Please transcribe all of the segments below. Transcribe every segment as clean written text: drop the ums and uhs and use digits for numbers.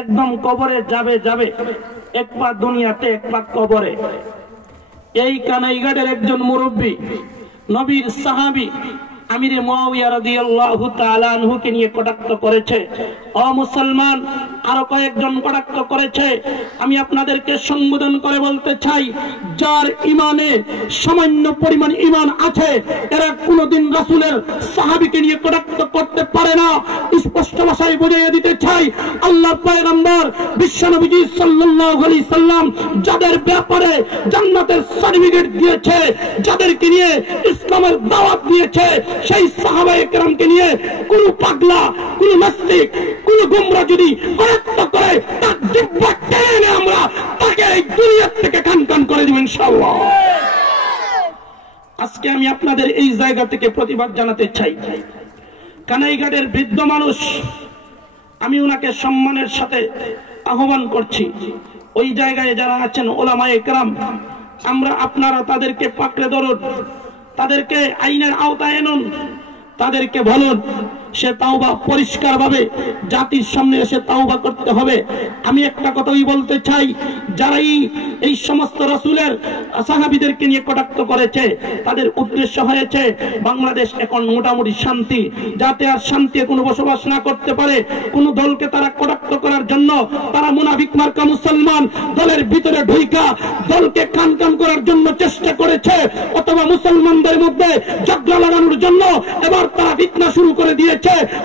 একদম কবরে যাবে যাবে, এক পা দুনিয়াতে এক পা কবরে। এই কানাইঘাটের একজন মুরব্বী নবীর সাহাবী আমিরে মুআবিয়া রাদিয়াল্লাহু তাআলা আনহুকে নিয়ে কটাক্ষ করেছে। ও মুসলমান, আরো কয়েকজন কটাক্ষ করেছে। আমি আপনাদেরকে সম্বোধন করে বলতে চাই, যার ইমানে সামান্য পরিমাণ ইমান আছে এরা কোনোদিন রাসূলের সাহাবীকে নিয়ে কটাক্ষ করতে পারে না। স্পষ্ট ভাষায় বুঝিয়ে দিতে চাই, আল্লাহর পয়গম্বর বিশ্বনবী সাল্লাল্লাহু আলাইহি সাল্লাম যাদের ব্যাপারে জান্নাতের সার্টিফিকেট দিয়েছে, যাদেরকে নিয়ে ইসলামের দাওয়াত দিয়েছে, সেই সাহাবায়ে কেরামকে নিয়ে কোন পাগলা, কোন নাস্তিক, কোন গোমরা যদি কটাক্ষ করে তার জিহ্বা টেনে আমরা তাকে এই দুনিয়া থেকে খানখান করে দেব ইনশাআল্লাহ। আজকে আমি আপনাদের এই জায়গা থেকে প্রতিবাদ জানাতে চাই। কানাইঘাটের বৃদ্ধ মানুষ, আমি ওনাকে সম্মানের সাথে আহ্বান করছি, ওই জায়গায় যারা আছেন ওলামায়ে কেরাম, আমরা আপনারা তাদেরকে পাকড়ে ধরুন, তাদেরকে আইনের আওতায় আনুন, তাদেরকে বলুন সে তাওবা পরিষ্কার ভাবে জাতির সামনে এসে তাওবা করতে হবে। আমি একটা কথাই বলতে চাই, যারাই এই সমস্ত রাসূলের সাহাবীদেরকে নিয়ে কটাক্ষ করেছে তাদের উদ্দেশ্য হয়েছে বাংলাদেশ এখন মোটামুটি শান্তি, যাতে আর শান্তি কোনো বসবাস না করতে পারে। কোন দলকে তারা কটাক্ষ করার জন্য তারা মুনাফিক মার্কা মুসলমান দলের ভিতরে ঢুইকা দলকে কান করার জন্য চেষ্টা করেছে, অথবা মুসলমানদের মধ্যে ঝগড়া লাগানোর জন্য এবার তারা ফিতনা শুরু করে দিয়েছে,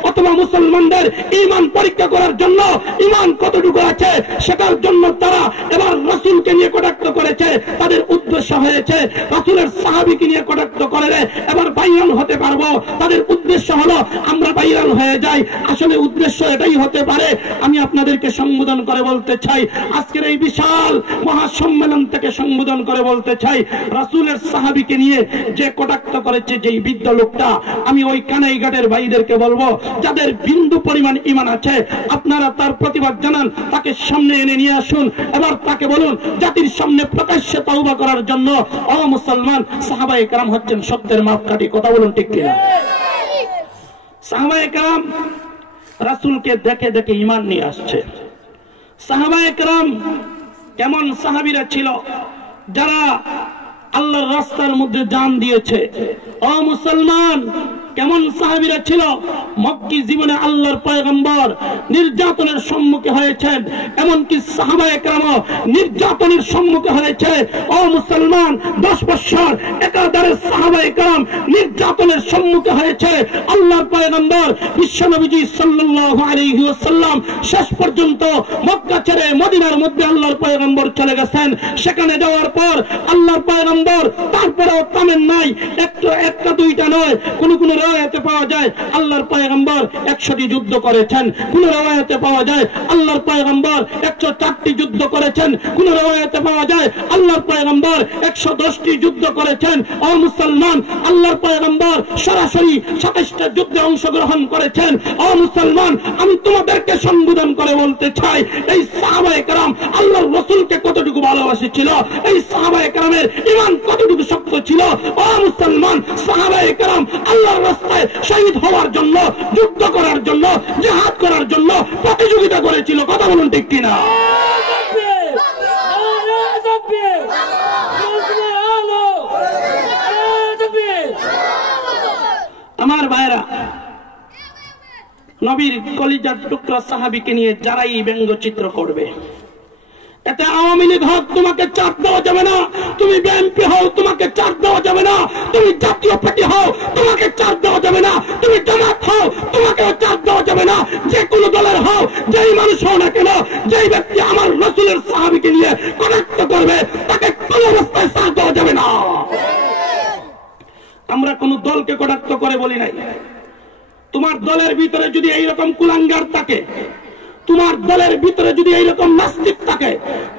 অথবা মুসলমানদের ঈমান পরীক্ষা করার জন্য ঈমান কতটুকু আছে সেটার জন্য তারা এবার রাসূলকে নিয়ে কটাক্ষ করেছে। তাদের উদ্দেশ্য হয়েছে রাসূলের সাহাবীকে নিয়ে কটাক্ষ করে এবার ভাইরাল হতে পারবো। তাদের উদ্দেশ্য হলো আমরা ভাইরাল হয়ে যাই। আসলে উদ্দেশ্য এটাই হতে পারে। আমি আপনাদেরকে সম্বোধন করে বলতে চাই, আজকের এই বিশাল মহাসম্মেলন থেকে সম্বোধন করে বলতে চাই, রাসূলের সাহাবীকে নিয়ে যে কটাক্ষ করেছে যেই বৃদ্ধ লোকটা, আমি ওই কানাইঘাটের ভাইদেরকে বলবো যাদের বিন্দু পরিমাণ ঈমান আছে আপনারা তার প্রতিবাদ জানান, তাকে সামনে এনে নিয়ে আসুন, এবার তাকে বলুন জাতির সামনে প্রকাশ্যে তাওবা করার জন্য। ও মুসলমান, সাহাবায়ে কেরাম হচ্ছেন সত্যের মাপকাঠি, কথা বলুন ঠিক কিনা? সাহাবায়ে কেরাম রাসূলকে দেখে দেখে ঈমান নিয়ে আসছে। সাহাবায়ে কেরাম কেমন সাহাবীরা ছিল যারা আল্লাহর রাস্তার মধ্যে জান দিয়েছে। ও মুসলমান, কেমন সাহাবীরা ছিল মক্কি জীবনে আল্লাহর পয়গম্বর নির্যাতনের সম্মুখীন হয়েছেন, এমনকি সাহাবায়ে কেরাম নির্যাতনের সম্মুখীন হয়েছে। ও মুসলমান, 10 বছর একাধারে সাহাবায়ে কেরাম নির্যাতনের সম্মুখীন হয়েছে। আল্লাহর পয়গম্বর বিশ্বনবী সাল্লাল্লাহু আলাইহি ওয়াসাল্লাম শেষ পর্যন্ত মক্কা ছেড়ে মদিনার মধ্যে আল্লাহর পয়গম্বর চলে গেছেন। সেখানে যাওয়ার পর আল্লাহর পয়গম্বর তারপরেও থামেন নাই। একটা দুইটা নয়, কোন কোন রাওয়ায়াতে পাওয়া যায় আল্লাহর পয়গম্বর 100টি যুদ্ধ করেছেন, কোন রাওয়ায়াতে পাওয়া যায় আল্লাহর পয়গম্বর 104টি যুদ্ধ করেছেন, কোন রাওয়ায়াতে পাওয়া যায় আল্লাহর পয়গম্বর 110টি যুদ্ধ করেছেন। ও মুসলমান, আল্লাহর পয়গম্বর সরাসরি 27টা যুদ্ধে অংশগ্রহণ করেছেন। ও মুসলমান, আমি তোমাদেরকে সম্বোধন করে বলতে চাই, এই সাহাবায়ে কেরাম আল্লাহর রাসূলকে কতটুকু ভালোবাসেছিল, এই সাহাবায়ে কেরামের ঈমান কতটুকু শক্ত ছিল। ও মুসলমান, সাহাবায়ে কেরাম আল্লাহর রাস্তায় শহীদ হওয়ার জন্য, যুদ্ধ করার জন্য, জিহাদ করার জন্য প্রতিযোগিতা করেছিল, কথা বলুন ঠিক কিনা? আমার ভাইরা, নবীর কলিজার টুকরা সাহাবীকে নিয়ে যারাই ব্যঙ্গচিত্র করবে, এতে আওয়ামী লীগ হোক তোমাকে চাপ দেওয়া যাবে না, তুমি বিএনপি হও তোমাকে চাপ দেওয়া যাবে না, তুমি জাতীয় পার্টি হও তোমাকে চাপ দেওয়া যাবে না, তুমি জামাত হও তোমাকেও চাপ দেওয়া যাবে না। যে কোনো দলের হও, যেই মানুষ হও না কেন, যেই ব্যক্তি আমার রাসূলের সাহাবীকে নিয়ে কটাক্ষ করবে তাকে কোনো অবস্থায় চাপ দেওয়া যাবে না। আমরা কোন দলকে কটাক্ষ করে বলি নাই। তোমার দলের ভিতরে যদি এইরকম কুলাঙ্গার থাকে, তোমার দলের ভিতরে যদি এইরকম নাস্তিক থাকে,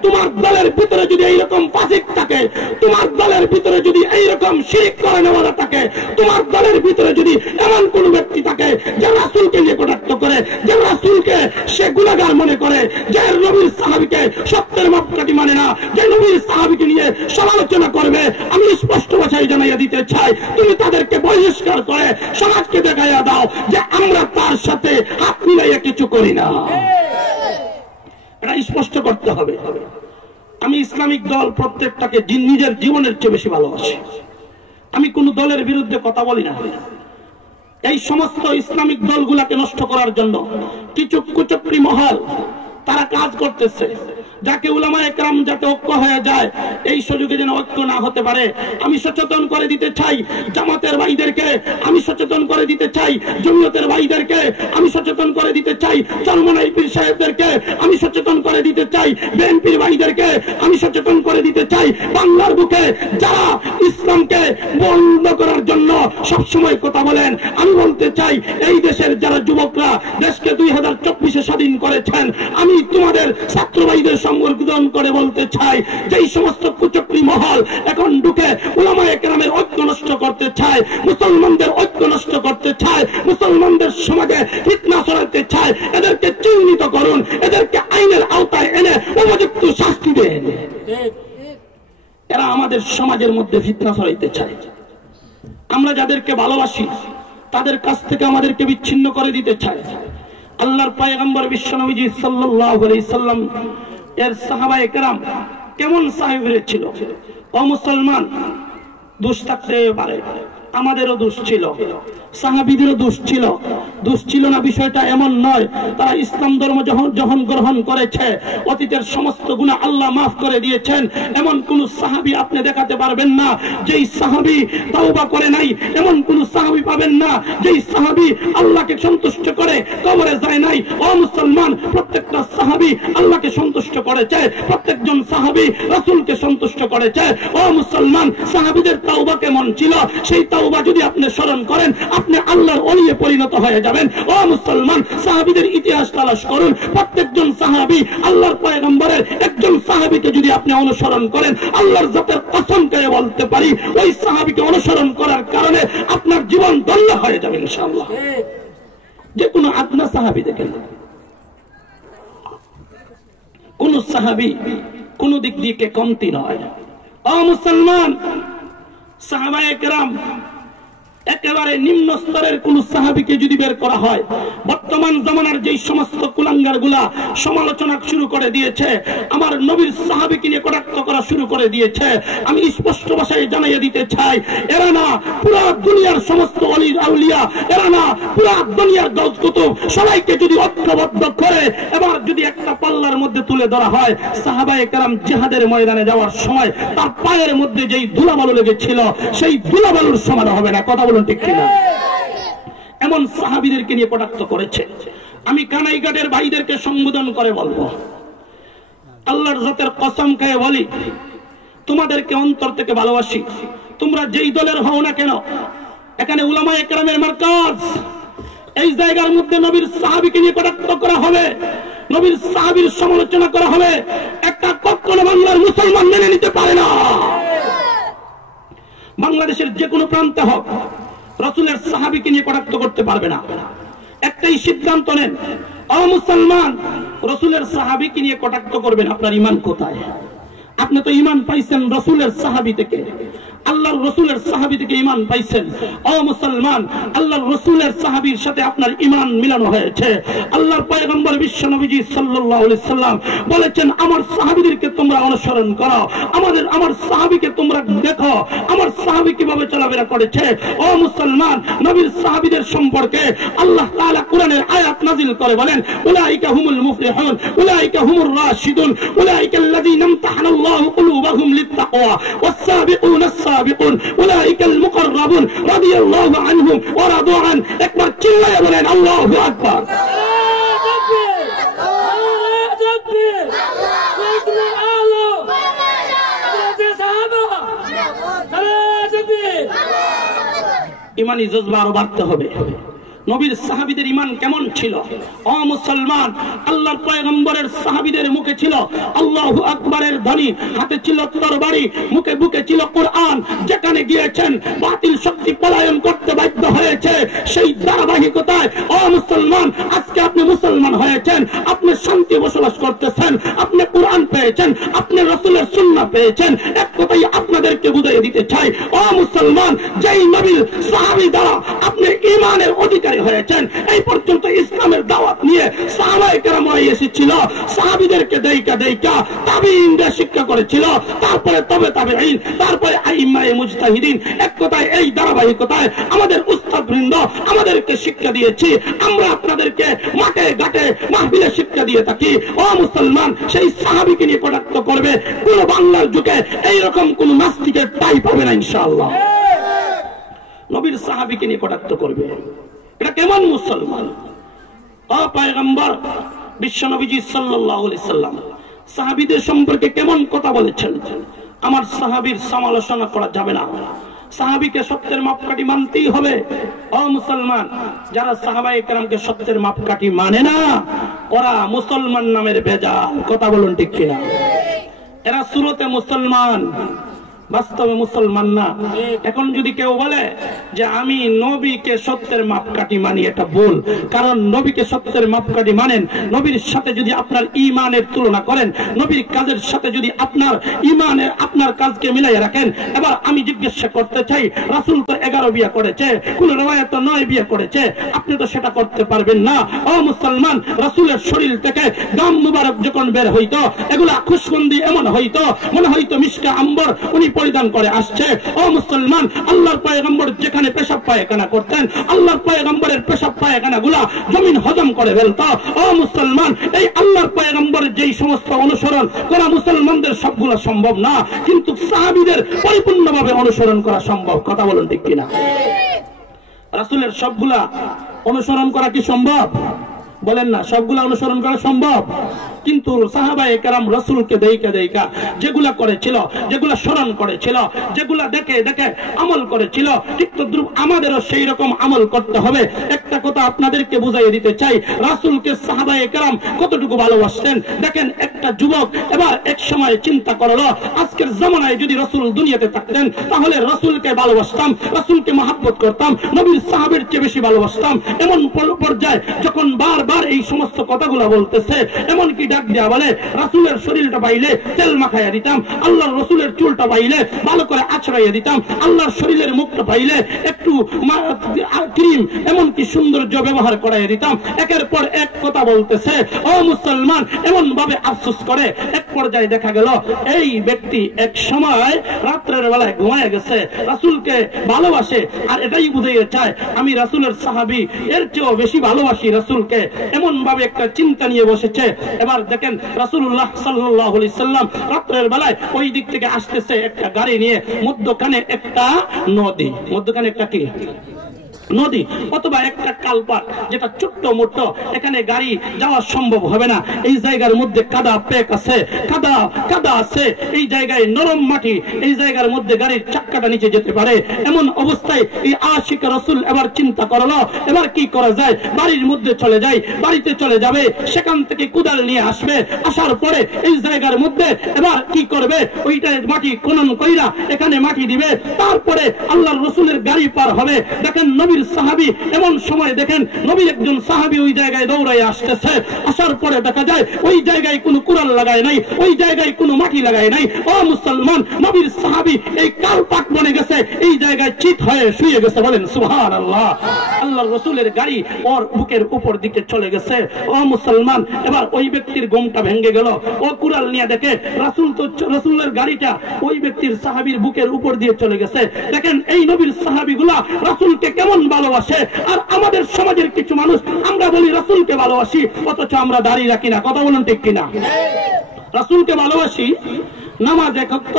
তোমার দলের ভিতরে যদি এইরকম ফাসিক থাকে, তোমার দলের ভিতরে যদি এইরকম শিরক করে নেওয়া থাকে, তোমার দলের ভিতরে যদি এমন কোন ব্যক্তি থাকে যে রাসূলকে নিয়ে কটাক্ষ করে, যে রাসূলকে সে গুনাহগার মনে করে, যে নবীর সাহাবীকে সত্যের মাপকাঠি মানে না, যে নবীর সাহাবীকে নিয়ে সমালোচনা করবে, আমি স্পষ্ট ভাষায় জানাইয়া দিতে চাই, তুমি তাদেরকে বহিষ্কার করে সমাজকে দেখাইয়া দাও যে আমরা তার সাথে হাত মিলাইয়া কিছু করি না। এটা স্পষ্ট করতে হবে। আমি ইসলামিক দল প্রত্যেকটাকে নিজের জীবনের চেয়ে বেশি ভালোবাসি। আমি কোন দলের বিরুদ্ধে কথা বলি না। এই সমস্ত ইসলামিক দলগুলাকে নষ্ট করার জন্য কিছু কুচক্রী মহল তারা কাজ করতেছে, যাকে উলামায়ে কেরাম যাতে ঐক্য হয়ে যায়, এই সুযোগে যেন ঐক্য না হতে পারে আমি সচেতন করে দিতে চাই। জামাতের ভাইদেরকে আমি সচেতন করে দিতে চাই, জমিয়তের ভাইদেরকে আমি সচেতন করে দিতে চাই, চরমনাই পীর সাহেবদেরকে আমি সচেতন করে দিতে চাই, বিএনপির ভাইদেরকে আমি সচেতন করে দিতে চাই। বাংলার বুকে যারা ইসলামকে বন্ধ করার জন্য সবসময় কথা বলেন, আমি বলতে চাই এই দেশের যারা যুবকরা দেশকে 2024-এ স্বাধীন করেছেন, আমি তোমাদের ছাত্র ভাইদের সম্বোধন করে বলতে চাই যে এই সমস্ত কুচক্রী মহল এখন ঢুকে উলামায়ে কেরামের ঐক্য নষ্ট করতে চায়, মুসলমানদের ঐক্য নষ্ট করতে চায়, মুসলমানদের সমাজে ফিতনা ছড়াতে চায়। এদেরকে চিহ্নিত করুন, এদেরকে আইনের আওতায় এনে উপযুক্ত শাস্তি দেন। এরা আমাদের সমাজের মধ্যে ফিতনা ছড়াইতে চায়। আমরা যাদেরকে ভালোবাসি তাদের কাছ থেকে আমাদেরকে বিচ্ছিন্ন করে দিতে চায়। আল্লাহর পয়গম্বর বিশ্বনবী সাল্লাল্লাহু আলাইহি সাল্লাম এর সাহাবায়ে কেরাম কেমন সাহাবীরা ছিল? ও মুসলমান, দোষ থাকতে পারে, আমাদেরও দোষ ছিল, সাহাবীদেরও দোষ ছিল। দোষ ছিল না বিষয়টা এমন নয়। তারা ইসলাম ধর্ম যখন গ্রহণ করেছে অতীতের সমস্ত গুনাহ আল্লাহ মাফ করে দিয়েছেন। এমন কোন সাহাবী আপনি দেখাতে পারবেন না যেই সাহাবী তওবা করে নাই, এমন কোন সাহাবী পাবেন না যেই সাহাবী আল্লাহকে সন্তুষ্ট করে কবরে যায় নাই। ও মুসলমান, প্রত্যেকটা সাহাবী আল্লাহকে সন্তুষ্ট করেছে, প্রত্যেকজন সাহাবী রাসূলকে সন্তুষ্ট করেছে। ও মুসলমান, সাহাবীদের তওবা কেমন ছিল সেই তওবা যদি আপনি স্মরণ করেন আপনি আল্লাহর ওলিয়ে পরিণত হয়ে যাবেন। ও মুসলমান, সাহাবীদের ইতিহাস তালাশ করুন। প্রত্যেকজন সাহাবী আল্লাহর পয়গম্বরের একজন সাহাবীকে যদি আপনি অনুসরণ করেন, আল্লাহর জাতের কসম করে বলতে পারি ওই সাহাবীকে অনুসরণ করার কারণে আপনার জীবন ধন্য হয়ে যাবে ইনশাআল্লাহ। যে কোনো আদনা সাহাবী দেখেন, কোন সাহাবী কোন দিক দিয়ে কমতি নয়। ও মুসলমান, সাহাবায়ে কেরাম একেবারে নিম্ন স্তরের কোন সাহাবীকে যদি বের করা হয়, বর্তমান জামানার যেই সমস্ত কুলাঙ্গার গুলা সমালোচনা শুরু করে দিয়েছে, আমার নবীর সাহাবীকে নিয়ে কটাক্ষ করা শুরু করে দিয়েছে, আমি স্পষ্ট ভাষায় জানাইয়ে দিতে চাই এরা না পুরা দুনিয়ার সমস্ত ওলি আউলিয়া, এরা না পুরা দুনিয়ার গাউস কুতুব, সবাইকে যদি ঐক্যবদ্ধ করে এবার যদি একটা পাল্লার মধ্যে তুলে ধরা হয়, সাহাবায়ে কেরাম জিহাদের ময়দানে যাওয়ার সময় তার পায়ের মধ্যে যেই ধুলাবালু লেগেছিল সেই ধুলাবালুর সমান হবে না। কথা বলুন ঠিক কিনা? এমন সাহাবীদেরকে নিয়ে কটাক্ষ করেছে। আমি কানাইঘাটের ভাইদেরকে সম্বোধন করে বলবো, আল্লাহর জাতের কসম খেয়ে বলি তোমাদেরকে অন্তর থেকে ভালোবাসি। তোমরা যেই দলের হও না কেন, এখানে উলামায়ে কেরামের মারকাজ, এই জায়গার মধ্যে নবীর সাহাবীকে নিয়ে কটাক্ষ করা হবে, নবীর সাহাবীর সমালোচনা করা হবে, একটা কখনো বাংলার মুসলমান মেনে নিতে পারে না। বাংলাদেশের যে কোনো প্রান্তে হোক রাসূলের সাহাবীকে নিয়ে কটাক্ষ করতে পারবে না। একটাই সিদ্ধান্ত নেন, ও মুসলমান, রাসূলের সাহাবীকে নিয়ে কটাক্ষ করবেন, আপনার ঈমান কোথায়? আপনি তো ঈমান পাইছেন রাসূলের সাহাবী থেকে, আল্লাহর রাসূলের সাহাবী থেকে ঈমান পাইছেন। ও মুসলমান, আল্লাহর রাসূলের সাহাবীর সাথে আপনার ঈমান মিলানো হয়েছে। আল্লাহর পয়গম্বর বিশ্বনবী সাল্লাল্লাহু আলাইহি সাল্লাম বলেছেন আমার সাহাবীদেরকে তোমরা অনুসরণ করো, আমার সাহাবীকে তোমরা দেখো আমার সাহাবী কিভাবে চলাফেরা করেছে। ও মুসলমান, নবীর সাহাবীদের সম্পর্কে আল্লাহ তাআলা কোরআনের আয়াত নাযিল করে বলেন উলাইকা হুমুল মুফলিহুন উলাইকা হুমুর রাশিদুন উলাইকা আল্লাযীনা ইমতাহানাল্লাহু কুলুবাহুম লিত-তাকওয়া ওয়াস-সাবিকুনা السابقون أولئك المقربون رضي الله عنهم ورضوا عنه একবার চিল্লায়ে বলেন আল্লাহু আকবার। ইমানি জজবা আরো বাড়তে হবে। নবীর সাহাবীদের ঈমান কেমন ছিল? ও মুসলমান, আল্লাহর পয়গম্বরের সাহাবীদের মুখে ছিল আল্লাহু আকবারের ধ্বনি, হাতে ছিল তরবারি, মুখে বুকে ছিল কোরআন। যেখানে গিয়েছেন বাতিল শক্তি পলায়ন করতে বাধ্য হয়েছে। সেই ধারাবাহিকতায় ও মুসলমান, আজকে আপনি মুসলমান হয়েছেন, আপনি শান্তি বসবাস করতেছেন, আপনি কোরআন পেয়েছেন, আপনি রাসূলের সুন্নাহ পেয়েছেন। এক কথাই আপনাদেরকে বুঝিয়ে দিতে চাই, ও মুসলমান, যেই নবীর সাহাবী দ্বারা আপনি ঈমানের অধিকারী অধিকারী হয়েছেন। এই পর্যন্ত ইসলামের দাওয়াত নিয়ে সাহাবায়ে কেরাম এসেছিল, সাহাবীদেরকে দেইকা দেইকা তাবিঈনরা শিক্ষা করেছিল, তারপরে তবে তাবেঈন, তারপরে আইম্মায়ে মুজতাহিদিন। এক কথায় এই ধারাবাহিকতায় আমাদের উস্তাদবৃন্দ আমাদেরকে শিক্ষা দিয়েছি। আমরা আপনাদেরকে মাঠে ঘাটে মাহফিলে শিক্ষা দিয়ে থাকি। ও মুসলমান, সেই সাহাবীকে নিয়ে কটাক্ষ করবে কোন বাংলার যুগে এইরকম কোন নাস্তিকের ঠাঁই পাবে না ইনশাআল্লাহ। নবীর সাহাবীকে নিয়ে কটাক্ষ করবে, এটা কেমন মুসলমান? ও পয়গম্বর বিশ্ব নবীজি সাল্লাল্লাহু আলাইহি সাল্লাম সাহাবীদের সম্পর্কে কেমন কথা বলেছেন? আমার সাহাবীর সমালোচনা করা যাবে না, সাহাবীকে সত্যের মাপকাঠি মানতেই হবে। ও মুসলমান, যারা সাহাবায়ে কেরামকে সত্যের মাপকাঠি মানে না, ওরা মুসলমান নামের ভেজাল। কথা বলুন ঠিক কিনা? এরা সুরতে মুসলমান, বাস্তবে মুসলমান না। এখন যদি কেউ বলে যে আমি নবীকে সত্যের মাপকাঠি মানি, এটা ভুল। কারণ নবীকে সত্যের মাপকাঠি মানেন, নবীর সাথে যদি আপনার ঈমানের তুলনা করেন, নবীর কাজের সাথে যদি আপনার ঈমানের আপনার কাজকে মিলাই রাখেন। এবার আমি জিজ্ঞাসা করতে চাই, রাসূল তো 11 বিয়ে করেছে, কোন রওয়ায়াতে 9 বিয়ে করেছে, আপনি তো সেটা করতে পারবেন না। ও মুসলমান, রাসূলের শরীর থেকে গাম মুবারক যখন বের হইতো, এগুলা খুশবন্দি এমন হইতো মনে হইতো মিশকা আম্বর উনি পরিধান করে আসছে। ও মুসলমান, আল্লাহর পয়গম্বর যেখানে পেশাব পায়খানা করতেন, আল্লাহর পয়গম্বরের পেশাব পায়খানা গুলা জমিন হজম করে ফেলতো। ও মুসলমান, এই আল্লাহর পয়গম্বরের যেই সমস্ত অনুসরণ করা মুসলমানদের সবগুলা সম্ভব না, কিন্তু সাহাবীদের পরিপূর্ণভাবে অনুসরণ করা সম্ভব। কথা বলুন ঠিক কিনা? রাসূলের সবগুলা অনুসরণ করা কি সম্ভব? বলেন না, সবগুলা অনুসরণ করা সম্ভব। কিন্তু সাহাবায়ে কেরাম রাসূলকে দেইকা দেইকা যেগুলা করেছিল, যেগুলা স্মরণ করেছিল, যেগুলা দেখে দেখে আমল করেছিল, ঠিক তদ্রুপ আমাদেরও সেই রকম আমল করতে হবে। একটা কথা আপনাদেরকে বুঝাইয়ে দিতে চাই, রাসূলকে সাহাবায়ে কেরাম কতটুকু ভালোবাসতেন দেখেন। একটা যুবক এবার এক সময় চিন্তা করলো, আজকের জামানায় যদি রাসূল দুনিয়াতে থাকতেন তাহলে রাসূলকে ভালোবাসতাম, রাসূলকে মহব্বত করতাম, নবীর সাহাবীর চেয়ে বেশি ভালোবাসতাম। এমন পর্যায়ে যখন বারবার এই সমস্ত কথাগুলো বলতেছে, এমন কি ডাক দিয়া বলে, রাসূলের শরীরটা পাইলে তেল মাখাইয়া দিতাম, আল্লাহর রাসূলের চুলটা পাইলে ভালো করে আছড়াইয়া দিতাম, আল্লাহর শরীরের মুখটা পাইলে একটু ক্রিম এমন কি সৌন্দর্য ব্যবহার করাইয়া দিতাম। একের পর এক কথা বলতেছে। ও মুসলমান, এমন ভাবে আফসোস করে এক পর্যায়ে দেখা গেল এই ব্যক্তি এক সময় রাত্রের বেলায় ঘুমায় গেছে, রাসূলকে ভালোবাসে আর এটাই বুঝাইতে চায় আমি রাসূলের সাহাবী, এর চেয়েও বেশি ভালোবাসি রাসূলকে। এমন ভাবে একটা চিন্তা নিয়ে বসেছে। এবার দেখেন রাসূলুল্লাহ সাল্লাল্লাহু আলাইহি সাল্লাম রাত্রের বেলায় ওই দিক থেকে আসতেছে একটা গাড়ি নিয়ে, মধ্যখানে একটা নদী, মধ্যখানে একটা কি নদী অথবা একটা কালপাট, যেটা ছোট্ট মোটো, এখানে গাড়ি যাওয়া সম্ভব হবে না। এই জায়গার মধ্যে কাদা পেক আছে, কাদা আছে, এই জায়গায় নরম মাটি, এই জায়গার মধ্যে গাড়ির চাক্কাটা নিচে যেতে পারে। এমন অবস্থায় এই আশিক রাসূল এবার চিন্তা করলো, এবার কি করা যায়? বাড়ির মধ্যে চলে যায়, বাড়িতে চলে যাবে, সেখান থেকে কুদাল নিয়ে আসবে, আসার পরে এই জায়গার মধ্যে এবার কি করবে? ওইটা মাটি খনন কইরা এখানে মাটি দিবে, তারপরে আল্লাহর রাসূলের গাড়ি পার হবে। দেখেন নবীর সাহাবী, এমন সময় দেখেন নবীর একজন সাহাবী ওই জায়গায় দৌড়ায় আসতেছে। আসার পরে দেখা যায় ওই জায়গায় কোনো কুড়াল লাগায় নাই, ওই জায়গায় কোনো মাটি লাগায় নাই। ও মুসলমান, নবীর সাহাবী এই কালপাট বনে গেছে, এই জায়গায় চিত হয়ে শুয়ে গেছে। বলেন সুবহানাল্লাহ। আল্লাহর রাসূলের গাড়ি ওর বুকের উপর দিকে চলে গেছে। ও মুসলমান, এবার ওই ব্যক্তির ঘুমটা ভেঙে গেল। ও কুড়াল নিয়ে দেখে রাসূলের গাড়িটা ওই ব্যক্তির সাহাবীর বুকের উপর দিয়ে চলে গেছে। দেখেন এই নবীর সাহাবীগুলা রাসূলকে কেমন ভালোবাসে। আর আমাদের সমাজের কিছু মানুষ আমরা বলি রাসূলকে ভালোবাসি, অথচ আমরা দাঁড়িয়ে রাখি না। কথা বলুন ঠিক কিনা? রাসূলকে ভালোবাসি, নামাজ এক ওয়াক্ত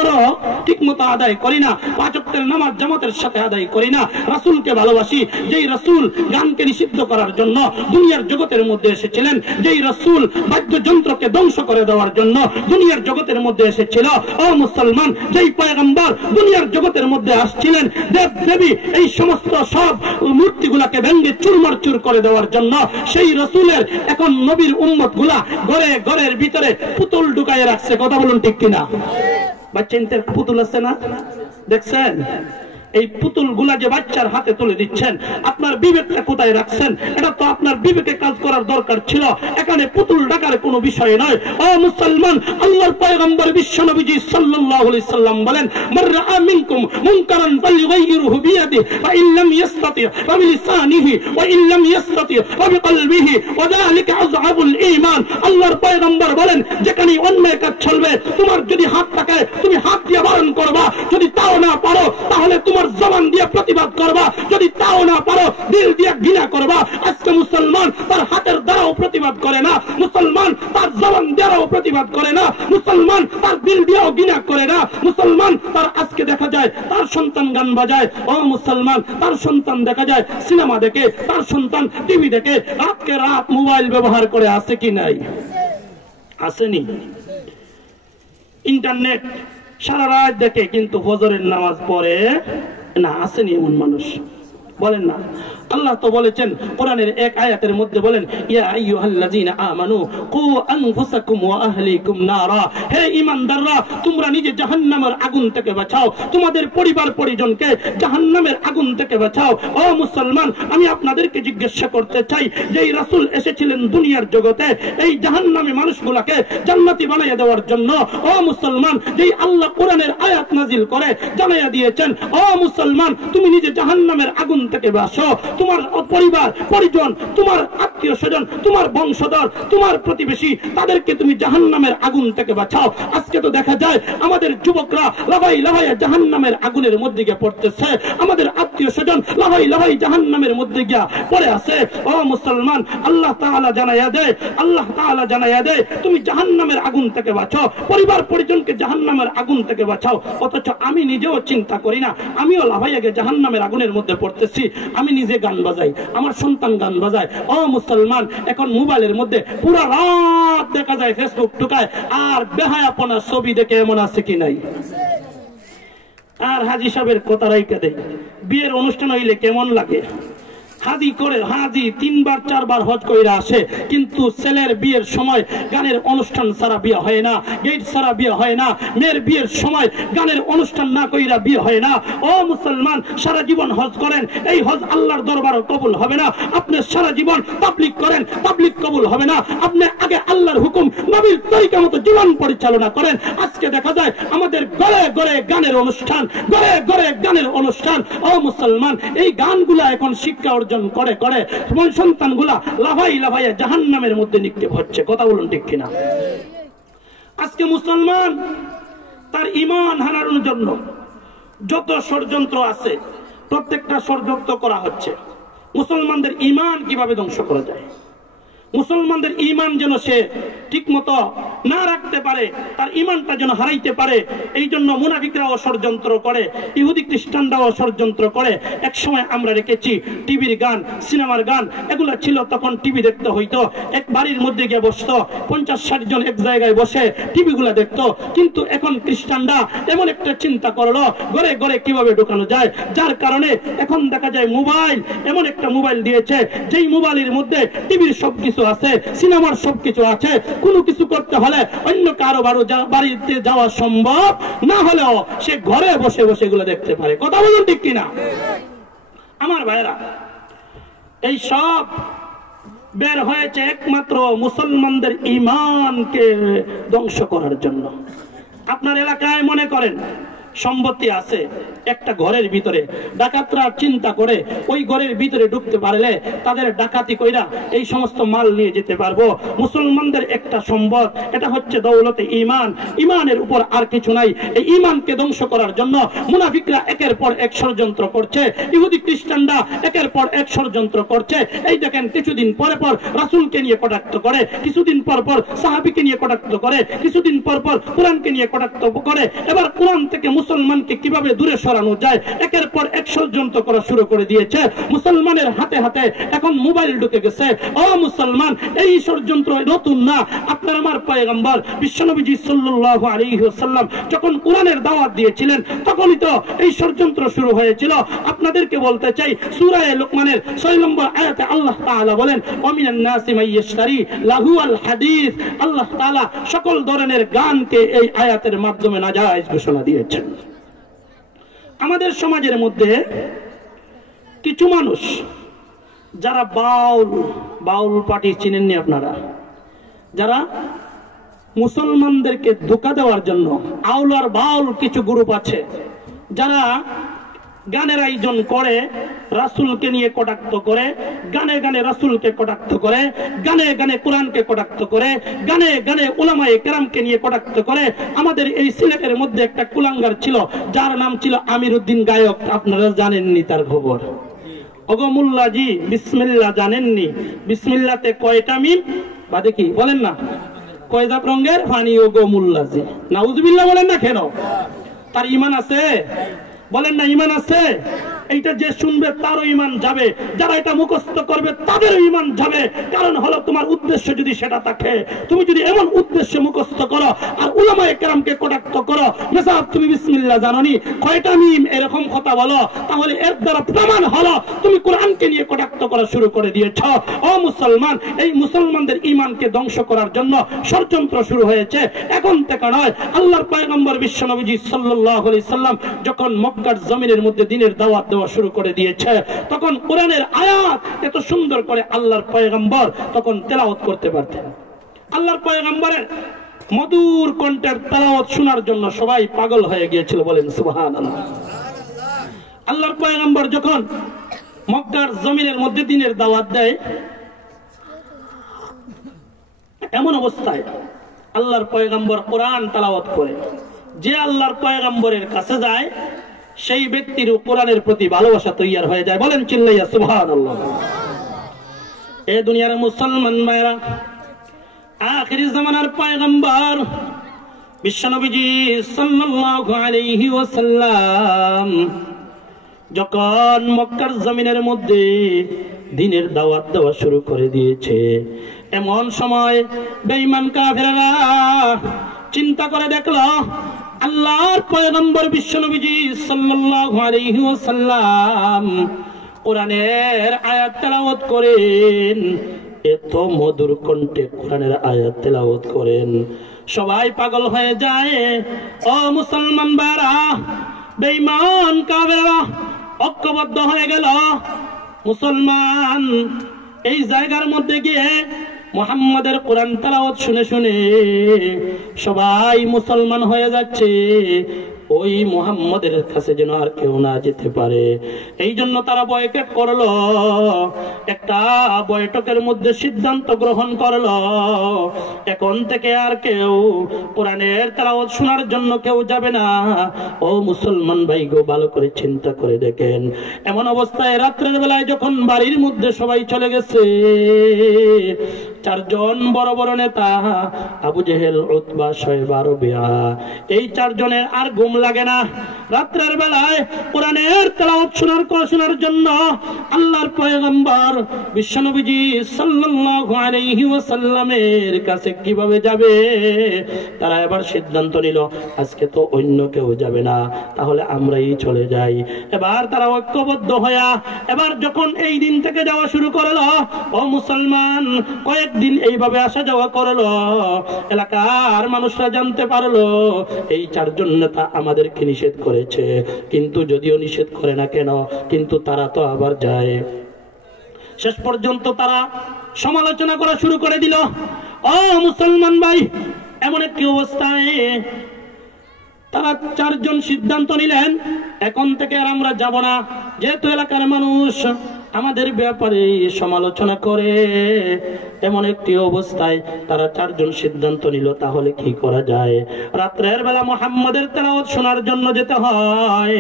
ঠিক মতো আদায় করি না, 5 ওয়াক্তের নামাজ জামাতের সাথে আদায় করি না। রাসূলকে ভালোবাসি, যেই রাসূল গানকে নিষিদ্ধ করার জন্য দুনিয়ার জগতের মধ্যে এসেছিলেন, যেই রাসূল বাদ্যযন্ত্রকে ধ্বংস করে দেওয়ার জন্য দুনিয়ার জগতের মধ্যে এসেছিল। ও মুসলমান, যেই পয়গম্বর দুনিয়ার জগতের মধ্যে আসছিলেন দেব দেবী এই সমস্ত সব মূর্তিগুলাকে ভেঙে চুরমার করে দেওয়ার জন্য, সেই রাসূলের এখন নবীর উম্মতগুলা ঘরে ঘরের ভিতরে পুতুল ঢুকায় রাখছে। কথা বলুন ঠিক কিনা? বাচ্চাদের পুতুল আছে না, দেখছেন? এই পুতুলগুলা যে বাচ্চার হাতে তুলে দিচ্ছেন, আপনার বিবেকটা কোথায় রাখছেন? এটা তো আপনার বিবেকে কাজ করার দরকার ছিল। এখানে পুতুল ডাকার কোনো বিষয় নয়। ও মুসলমান, আল্লাহর পয়গম্বর বিশ্বনবীজি সাল্লাল্লাহু আলাইহি সাল্লাম বলেন, মান রাআ মিনকুম মুনকারান ফালইগাইয়িরহু বিয়াদিহি ওয়া ইন লাম ইসতাতি ওয়া বিলিসানিহি ওয়া ইন লাম ইসতাতি ওয়া বিকলবিহি ওয়া যালিকা আযআবুল ঈমান। আল্লাহর পয়গম্বর বলেন, যেখানে অন্যায় কাজ চলবে, তোমার যদি হাত থাকে তুমি হাত দিয়ে বারণ করবা, যদি তাও না পারো তাহলে তোমার জবান দিয়ে প্রতিবাদ করবা, যদি তাও না পারো দিল দিয়ে ঘৃণা করবা। আজকে মুসলমান তার হাতের দ্বারাও প্রতিবাদ করে না, মুসলমান তার জবান দ্বারাও প্রতিবাদ করে না, মুসলমান তার দিল দিয়েও ঘৃণা করে না। মুসলমান তার আজকে দেখা যায় তার সন্তান গান বাজায়, ও মুসলমান তার সন্তান দেখা যায় সিনেমা দেখে, তার সন্তান টিভি দেখে, রাতকে রাত মোবাইল ব্যবহার করে, আছে কি নাই? আসেনি? ইন্টারনেট সারা রাত দেখে কিন্তু ফজরের নামাজ পড়ে না, আসেনি এমন মানুষ? বলেন না। আল্লাহ তো বলেছেন কোরআনের এক আয়াতের মধ্যে বলেন, ইয়া আইয়ুহাল্লাযীনা আমানু কু আনফুসাকুম ওয়া আহলিকুম নারা। হে ঈমানদাররা, তোমরা নিজে জাহান্নামের আগুন থেকে বাঁচাও, তোমাদের পরিবার পরিজনকে জাহান্নামের আগুন থেকে বাঁচাও। ও মুসলমান, আমি আপনাদেরকে জিজ্ঞাসা করতে চাই, যেই রাসূল এসেছিলেন দুনিয়ার জগতে এই জাহান্নামী মানুষগুলোকে জান্নাতি বানিয়ে দেওয়ার জন্য, ও মুসলমান, যেই আল্লাহ কোরআনের আয়াত নাজিল করে জানাইয়া দিয়েছেন, ও মুসলমান তুমি নিজে জাহান্নামের আগুন থেকে বাঁচো, তোমার পরিবার পরিজন, তোমার আত্মীয় স্বজন, তোমার বংশধর, তোমার প্রতিবেশী, তাদেরকে তুমি জাহান্নামের আগুন থেকে বাঁচাও। আজকে তো দেখা যায় আমাদের যুবকরা লাভাই লাভাই জাহান্নামের আগুনের মধ্যে গিয়ে পড়তেছে, আমাদের আত্মীয় স্বজন লাভাই লাভাই জাহান্নামের মধ্যে গিয়া পড়ে আছে। ও মুসলমান, আল্লাহ তাআলা জানাইয়া দেয়, আল্লাহ তাআলা জানাইয়া দেয় তুমি জাহান্নামের আগুন থেকে বাঁচাও, পরিবার পরিজনকে জাহান্নামের আগুন থেকে বাঁচাও। অথচ আমি নিজেও চিন্তা করি না, আমিও লাভাই আগে জাহান্নামের আগুনের মধ্যে পড়তেছি। আমি নিজে গান বাজাই, আমার সন্তান গান বাজায়। ও মুসলমান, এখন মোবাইলের মধ্যে পুরা রাত দেখা যায় ফেসবুক ঢুকায়, আর বেহায়াপনা ছবি দেখে এমন আছে কি নাই? আর হাজি সাহেবের কথা রাইকা দেয়, বিয়ের অনুষ্ঠান হইলে কেমন লাগে? হাজি করে, হাজি 3বার 4বার হজ কইরা আসে, কিন্তু ছেলের বিয়ের সময় গানের অনুষ্ঠান ছাড়া বিয়ে হয় না, গেট ছাড়া বিয়ে হয় না, মেয়ের বিয়ের সময় গানের অনুষ্ঠান না কইরা বিয়ে হয় না। ও মুসলমান, সারা জীবন হজ করেন, এই হজ আল্লাহর দরবারে কবুল হবে না। আপনি সারা জীবন তাবলীগ করেন, তাবলীগ কবুল হবে না। আপনি আগে আল্লাহর হুকুম নবীর তরিকা মতো জীবন পরিচালনা করেন। আজকে দেখা যায় আমাদের ঘরে ঘরে গানের অনুষ্ঠান, ঘরে ঘরে গানের অনুষ্ঠান। ও মুসলমান, এই গানগুলা এখন শিক্ষা অর্জন করে করে সন্তানগুলা লাভাই লাভাইয়া জাহান্নামের মধ্যে নিক্ষেপ হচ্ছে। কথা বলুন ঠিক কিনা? আজকে মুসলমান তার ঈমান হারানোর জন্য যত ষড়যন্ত্র আছে, প্রত্যেকটা ষড়যন্ত্র করা হচ্ছে। মুসলমানদের ঈমান কিভাবে ধ্বংস করা যায়, মুসলমানদের ঈমান যেন সে ঠিক মতো না রাখতে পারে, তার ঈমানটা যেন হারাইতে পারে, এই জন্য মুনাফিকরাও ষড়যন্ত্র করে, ইহুদি খ্রিস্টানরাও ষড়যন্ত্র করে। এক সময় আমরা রেখেছি টিভির গান, সিনেমার গান, এগুলা ছিল তখন টিভি দেখতে হইতো, এক বাড়ির মধ্যে গিয়ে বসতো 50-60 জন এক জায়গায় বসে টিভিগুলা দেখতো। কিন্তু এখন খ্রিস্টানরা এমন একটা চিন্তা করলো ঘরে ঘরে কিভাবে ঢুকানো যায়, যার কারণে এখন দেখা যায় মোবাইল, এমন একটা মোবাইল দিয়েছে যেই মোবাইলের মধ্যে টিভির সবকিছু আছে, সিনেমার সবকিছু আছে। কোনো কিছু করতে হলে অন্য কারো বাড়িতে যাওয়া সম্ভব না হলেও সে ঘরে বসে বসে এগুলো দেখতে পারে। কথা বলুন ঠিক কিনা? আমার ভাইরা, এই সব বের হয়েছে একমাত্র মুসলমানদের ঈমানকে ধ্বংস করার জন্য। আপনার এলাকায় মনে করেন সম্পত্তি আছে, একটা ঘরের ভিতরে ডাকাতরা চিন্তা করে ওই ঘরের ভিতরে ঢুকতে পারলে তাদের ডাকাতি কইরা এই সমস্ত মাল নিয়ে যেতে পারবো। মুসলমানদের একটা সম্পদ, এটা হচ্ছে দৌলতে ঈমান, ঈমানের উপর আর কিছু নাই। এই ঈমানকে ধ্বংস করার জন্য মুনাফিকরা একের পর এক ষড়যন্ত্র করছে, ইহুদি খ্রিস্টানরা একের পর এক ষড়যন্ত্র করছে। এই দেখেন কিছুদিন পরে পর রাসূলকে নিয়ে কটাক্ষ করে, কিছুদিন পর পর সাহাবীকে নিয়ে কটাক্ষ করে, কিছুদিন পর পর কোরআনকে নিয়ে কটাক্ষ করে। এবার কোরআন থেকে মুসলমানকে কিভাবে দূরে সরানো যায় একের পর এক ষড়যন্ত্র করা শুরু করে দিয়েছে। মুসলমানের হাতে হাতে এখন মোবাইল ঢুকে গেছে। ও মুসলমান, এই ষড়যন্ত্র নতুন না। আপনার আমার পয়গম্বর বিশ্বনবীজি সাল্লাল্লাহু আলাইহি ওয়াসাল্লাম যখন কোরআনের দাওয়াত দিয়েছিলেন তখনই তো এই ষড়যন্ত্র শুরু হয়েছিল। আপনাদেরকে বলতে চাই, সূরা লুকমানের 6 নম্বর আয়াতে আল্লাহ তাআলা বলেন, ওয়ামিনান নাসি মাইয়াশতারি লাহুল হাদিস। আল্লাহ তাআলা সকল ধরনের গানকে এই আয়াতের মাধ্যমে নাজায়েজ ঘোষণা দিয়েছেন। আমাদের সমাজের মধ্যে কিছু মানুষ যারা বাউল পার্টি চিনেননি আপনারা, যারা মুসলমানদেরকে ধোঁকা দেওয়ার জন্য আউল আর বাউল কিছু গ্রুপ আছে যারা গানের আয়োজন করে, রাসূলকে নিয়ে কটাক্ষ করে, গানে গানে রাসূলকে কটাক্ষ করে, গানে গানে কোরআনকে কটাক্ষ করে, গানে গানে উলামায়ে কেরামকে নিয়ে কটাক্ষ করে। আমাদের এই সিলেটের মধ্যে একটা কুলাঙ্গার ছিল যার নাম ছিল আমির উদ্দিন গায়ক, আপনারা জানেননি তার খবর? ওগো মুল্লাজি বিসমিল্লাহ জানেননি? বিসমিল্লাতে কয়টা মিম বা দেখি বলেন না, কয়টা রঙের পানি? ওগো মুল্লাজি, নাউজুবিল্লাহ বলেন না কেন? তার ঈমান আছে? বলেন না ঈমান আছে? এইটা যে শুনবে তারও ঈমান যাবে, যারা এটা মুখস্থ করবে তাদেরও ঈমান যাবে। কারণ হলো তোমার উদ্দেশ্য যদি সেটা থাকে, তুমি যদি এমন উদ্দেশ্যে মুখস্থ করো আর উলামায়ে কেরামকে কটাক্ষ করো, মেসাব তুমি বিসমিল্লাহ জানোনি, কয়টা মিম এরকম কথা বলো, তাহলে এর দ্বারা প্রমাণ হলো তুমি কোরআনকে নিয়ে কটাক্ষ করা শুরু করে দিয়েছো। ও মুসলমান, এই মুসলমানদের ঈমানকে ধ্বংস করার জন্য ষড়যন্ত্র শুরু হয়েছে। এখন থেকে নয়, আল্লাহর পয়গম্বর বিশ্বনবী সাল্লাল্লাহু আলাইহি সাল্লাম যখন মক্কার জমিনের মধ্যে দ্বীনের দাওয়াত দেওয়া শুরু করে দিয়েছে, তখন কোরআনের আয়াত এত সুন্দর করে আল্লাহর পয়গম্বর তখন তেলাওয়াত করতে পারতেন। আল্লাহর পয়গম্বরের মধুর কণ্ঠের তেলাওয়াত শোনার জন্য সবাই পাগল হয়ে গিয়েছিল, বলেন সুবহানাল্লাহ। আল্লাহর পয়গম্বর যখন মক্কার জমিনের মধ্যে দ্বীনের দাওয়াত দেয়, এমন অবস্থায় আল্লাহর পয়গম্বর কোরআন তেলাওয়াত করে, যে আল্লাহর পয়গম্বরের কাছে যায় সেই ব্যক্তির কোরআনের প্রতি ভালোবাসা তৈরি হয়ে যায়। বলেন চিল্লাইয়া সুবহানাল্লাহ। এই দুনিয়ার মুসলমান ভাইরা, আখিরি জামানার পয়গম্বর বিশ্বনবী সাল্লাল্লাহু আলাইহি ওয়াসাল্লাম যখন মক্কার জমিনের মধ্যে দ্বীনের দাওয়াত দেওয়া শুরু করে দিয়েছে, এমন সময় বেঈমান কাফেররা চিন্তা করে দেখলো আল্লাহর পয়গম্বর বিশ্বনবী সাল্লাল্লাহু আলাইহি ওয়াসাল্লাম কোরআনের আয়াত তেলাওয়াত করেন, এত মধুর কণ্ঠে কোরআনের আয়াত তেলাওয়াত করেন, সবাই পাগল হয়ে যায়। ও মুসলমান ভাইরা, বেঈমান কাফেররা ঐক্যবদ্ধ হয়ে গেল। মুসলমান এই জায়গার মধ্যে গিয়ে মুহাম্মাদের কোরআন তেলাওয়াত শুনে শুনে সবাই মুসলমান হয়ে যাচ্ছে। ওই মুহাম্মাদের কাছে যেন আর কেউ না যেতে পারে, এই জন্য তারা বয়কট করলো। একটা বৈঠকের মধ্যে সিদ্ধান্ত গ্রহণ করলো, এখন থেকে আর কেউ কোরআনের তেলাওয়াত শোনার জন্য কেউ যাবে না। ও মুসলমান ভাই গো, ভালো করে চিন্তা করে দেখেন, এমন অবস্থায় রাত্রের বেলায় যখন বাড়ির মধ্যে সবাই চলে গেছে, চারজন বড় বড় নেতা আবু জেহেল, উতবা, শয়বা, রবিয়া, এই চারজনের আর ঘুম লাগে না। রাত্রের বেলায় কোরআনের তেলাওয়াত শোনার জন্য আল্লাহর পয়গম্বর বিশ্বনবী সাল্লাল্লাহু আলাইহি ওয়াসাল্লামের কাছে কিভাবে যাবে, তারা এবার সিদ্ধান্ত নিল আজকে তো অন্য কেউ যাবে না, তাহলে আমরাই চলে যাই। এবার তারা ঐক্যবদ্ধ হয়ে এবার যখন এই দিন থেকে যাওয়া শুরু করলো, ও মুসলমান, কয়েকদিন এইভাবে আসা যাওয়া করলো, এলাকার মানুষরা জানতে পারলো এই চারজন নেতা আমাদেরকে নিষেধ করেছে, কিন্তু যদিও নিষেধ করে না কেন, কিন্তু তারা তো আবার যায়। শেষ পর্যন্ত তারা সমালোচনা করা শুরু করে দিল। ও মুসলমান ভাই, এমন একটি অবস্থায় তারা চারজন সিদ্ধান্ত নিলেন এখন থেকে আর আমরা যাব না, যেহেতু এলাকার মানুষ আমাদের ব্যাপারে সমালোচনা করে। এমন একটি অবস্থায় তারা চারজন সিদ্ধান্ত নিল তাহলে কি করা যায়। রাত্রের বেলা মুহাম্মাদের তেলাওয়াত শোনার জন্য যেতে হয়,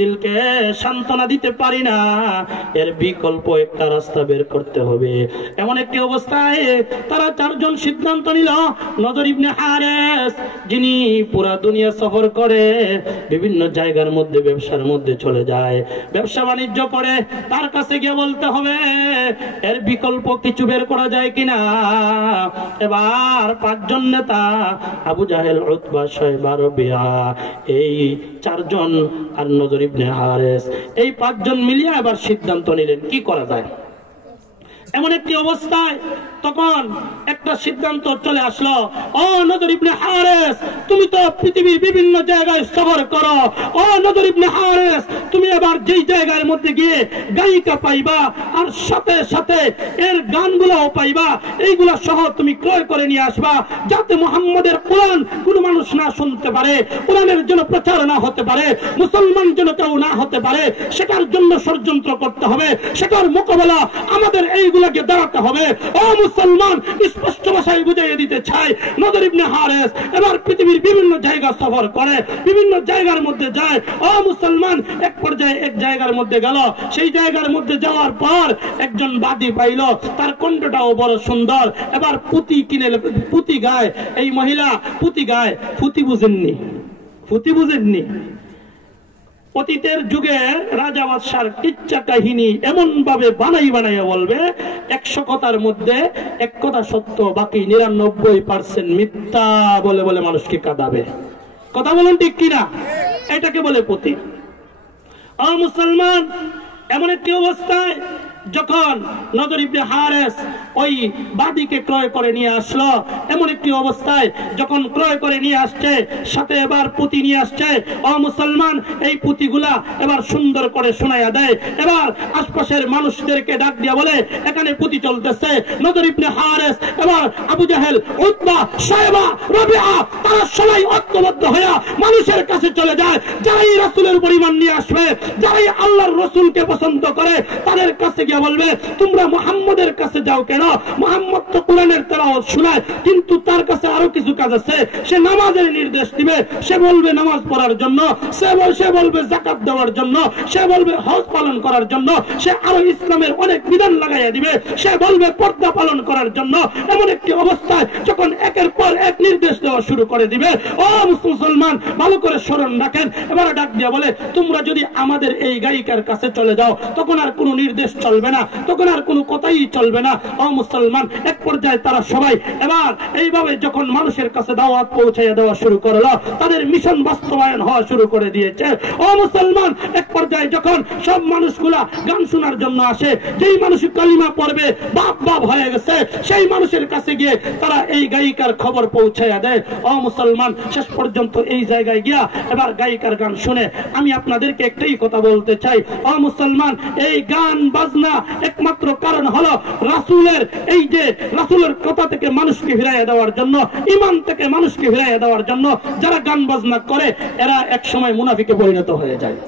দিলকে সান্ত্বনা দিতে পারি না, এর বিকল্প একটা রাস্তা বের করতে হবে। এমন একটি অবস্থায় তারা চারজন সিদ্ধান্ত নিল, নজর ইবনে হারেস, যিনি পুরা দুনিয়া সফর করে বিভিন্ন জায়গার মধ্যে ব্যবসার মধ্যে চলে যায়, ব্যবসা বাণিজ্য করে, তার কাছে গিয়ে বলতে হবে এর বিকল্প কিছু বের করা যায় কিনা। এবার পাঁচজন নেতা আবু জাহেল, উতবা, শয়বা, রবিয়া, এই চারজন আর নজর ইবনে হারেস, এই পাঁচজন মিলিয়ে এবার সিদ্ধান্ত নিলেন কি করা যায়। এমন একটি অবস্থায় তখন একটা সিদ্ধান্ত চলে আসলো, ও নজর ইবনে হারেস, তুমি তো পৃথিবীর বিভিন্ন জায়গায় সফর করো, ও নজর ইবনে হারেস, তুমি এবার যেই জায়গার মধ্যে গিয়ে গায়িকা পাইবা আর সাথে সাথে এর গানগুলোও পাইবা, এইগুলা সহ তুমি ক্রয় করে নিয়ে আসবা, যাতে মুহাম্মাদের কোরআন কোন মানুষ না শুনতে পারে, কোরআনের জন্য প্রচার না হতে পারে, মুসলমান যেন কেউ না হতে পারে, সেটার জন্য ষড়যন্ত্র করতে হবে, সেটার মোকাবেলা আমাদের এইগুলাকে দাঁড়াতে হবে। ও মুসলমান, স্পষ্ট ভাষায় বুঝিয়ে দিতে চাই, নজর ইবনে হারেস এবার পৃথিবীর বিভিন্ন জায়গা সফর করে, বিভিন্ন জায়গার মধ্যে যায়। ও মুসলমান, এক পর্যায়ে এক জায়গার মধ্যে গেল, সেই জায়গার মধ্যে যাওয়ার পর একজন বাদী পাইল, তার কণ্ঠটাও বড় সুন্দর। এবার পুঁতি কিনে পুঁতি গায়, এই মহিলা পুঁতি গায়। পুঁতি বুঝেননি? পুঁতি বুঝেননি? অতীতের যুগে রাজা বাদশার কিচ্ছা কাহিনী এমন ভাবে বানাইয়া বলবে, 100 কথার মধ্যে 1 কথা সত্য, বাকি 99% মিথ্যা বলে বলে মানুষকে কাঁদাবে। কথা বলুন ঠিক কিনা? এটাকে বলে পুঁতি। মুসলমান, এমন একটি অবস্থায় যখন নজর ইবনে হারেস ওই বাদীকে ক্রয় করে নিয়ে আসলো, এমন একটি অবস্থায় যখন ক্রয় করে নিয়ে আসছে, সাথে এবার পুঁতি নিয়ে আসছে। ও মুসলমান, এই পুঁতিগুলা এবার সুন্দর করে শোনাইয়া দেয়। এবার আশপাশের মানুষদেরকে ডাক দিয়া বলে, এখানে পুঁতি চলতেছে। নজর ইবনে হারেস এবার আবু জাহেল, উতবা, শায়বা, রবিআ, তারা সবাই ঐক্যবদ্ধ হয়ে মানুষের কাছে চলে যায়। যারাই রাসূলের পরিমাণ নিয়ে আসবে, যারাই আল্লাহর রাসূলকে পছন্দ করে, তাদের কাছে গিয়ে বলবে, তোমরা মুহাম্মদের কাছে যাও কেন? মুহাম্মদ তো কোরআনের তেলাওয়াত শোনায়, কিন্তু তার কাছে আরো কিছু কাজ আছে। সে নামাজের নির্দেশ দিবে, সে বলবে নামাজ পড়ার জন্য, সে বলবে যাকাত দেওয়ার জন্য, সে বলবে হজ পালন করার জন্য, সে আরো ইসলামের অনেক বিধান লাগাইয়া দিবে, সে বলবে পর্দা পালন করার জন্য। এমন একটি অবস্থায় যখন একের পর এক নির্দেশ দেওয়া শুরু করে দিবে, ও মুসলমান ভালো করে স্মরণ রাখেন, এবার ডাক দিয়া বলে, তোমরা যদি আমাদের এই গায়িকার কাছে চলে যাও, তখন আর কোনো নির্দেশ চলবে না, তখন আর কোনো কথাই চলবে না। ও মুসলমান, এক পর্যায়ে তারা সবাই এবার এইভাবে যখন মানুষের কাছে দাওয়াত পৌঁছাইয়া দেওয়া শুরু করলো, তাদের মিশন বাস্তবায়ন হওয়া শুরু করে দিয়েছে। ও মুসলমান, এক পর্যায়ে যখন সব মানুষগুলা গান শোনার জন্য আসে, যেই মানুষ কালিমা পড়বে বাপ বাপ হয়ে গেছে, সেই মানুষের কাছে গিয়ে তারা এই গায়িকার খবর পৌঁছাইয়া দেয়। ও মুসলমান, শেষ পর্যন্ত এই জায়গায় গিয়া এবার গায়িকার গান শুনে আমি আপনাদেরকে একটাই কথা বলতে চাই। ও মুসলমান, এই গান বাজনা একমাত্র কারণ হলো রাসূলের, এই যে রাসূলের কথা থেকে মানুষকে ফিরাইয়া দেওয়ার জন্য, ঈমান থেকে মানুষকে ফিরাইয়া দেওয়ার জন্য যারা গান বাজনা করে, এরা এক সময় মুনাফিকে পরিণত হয়ে যায়,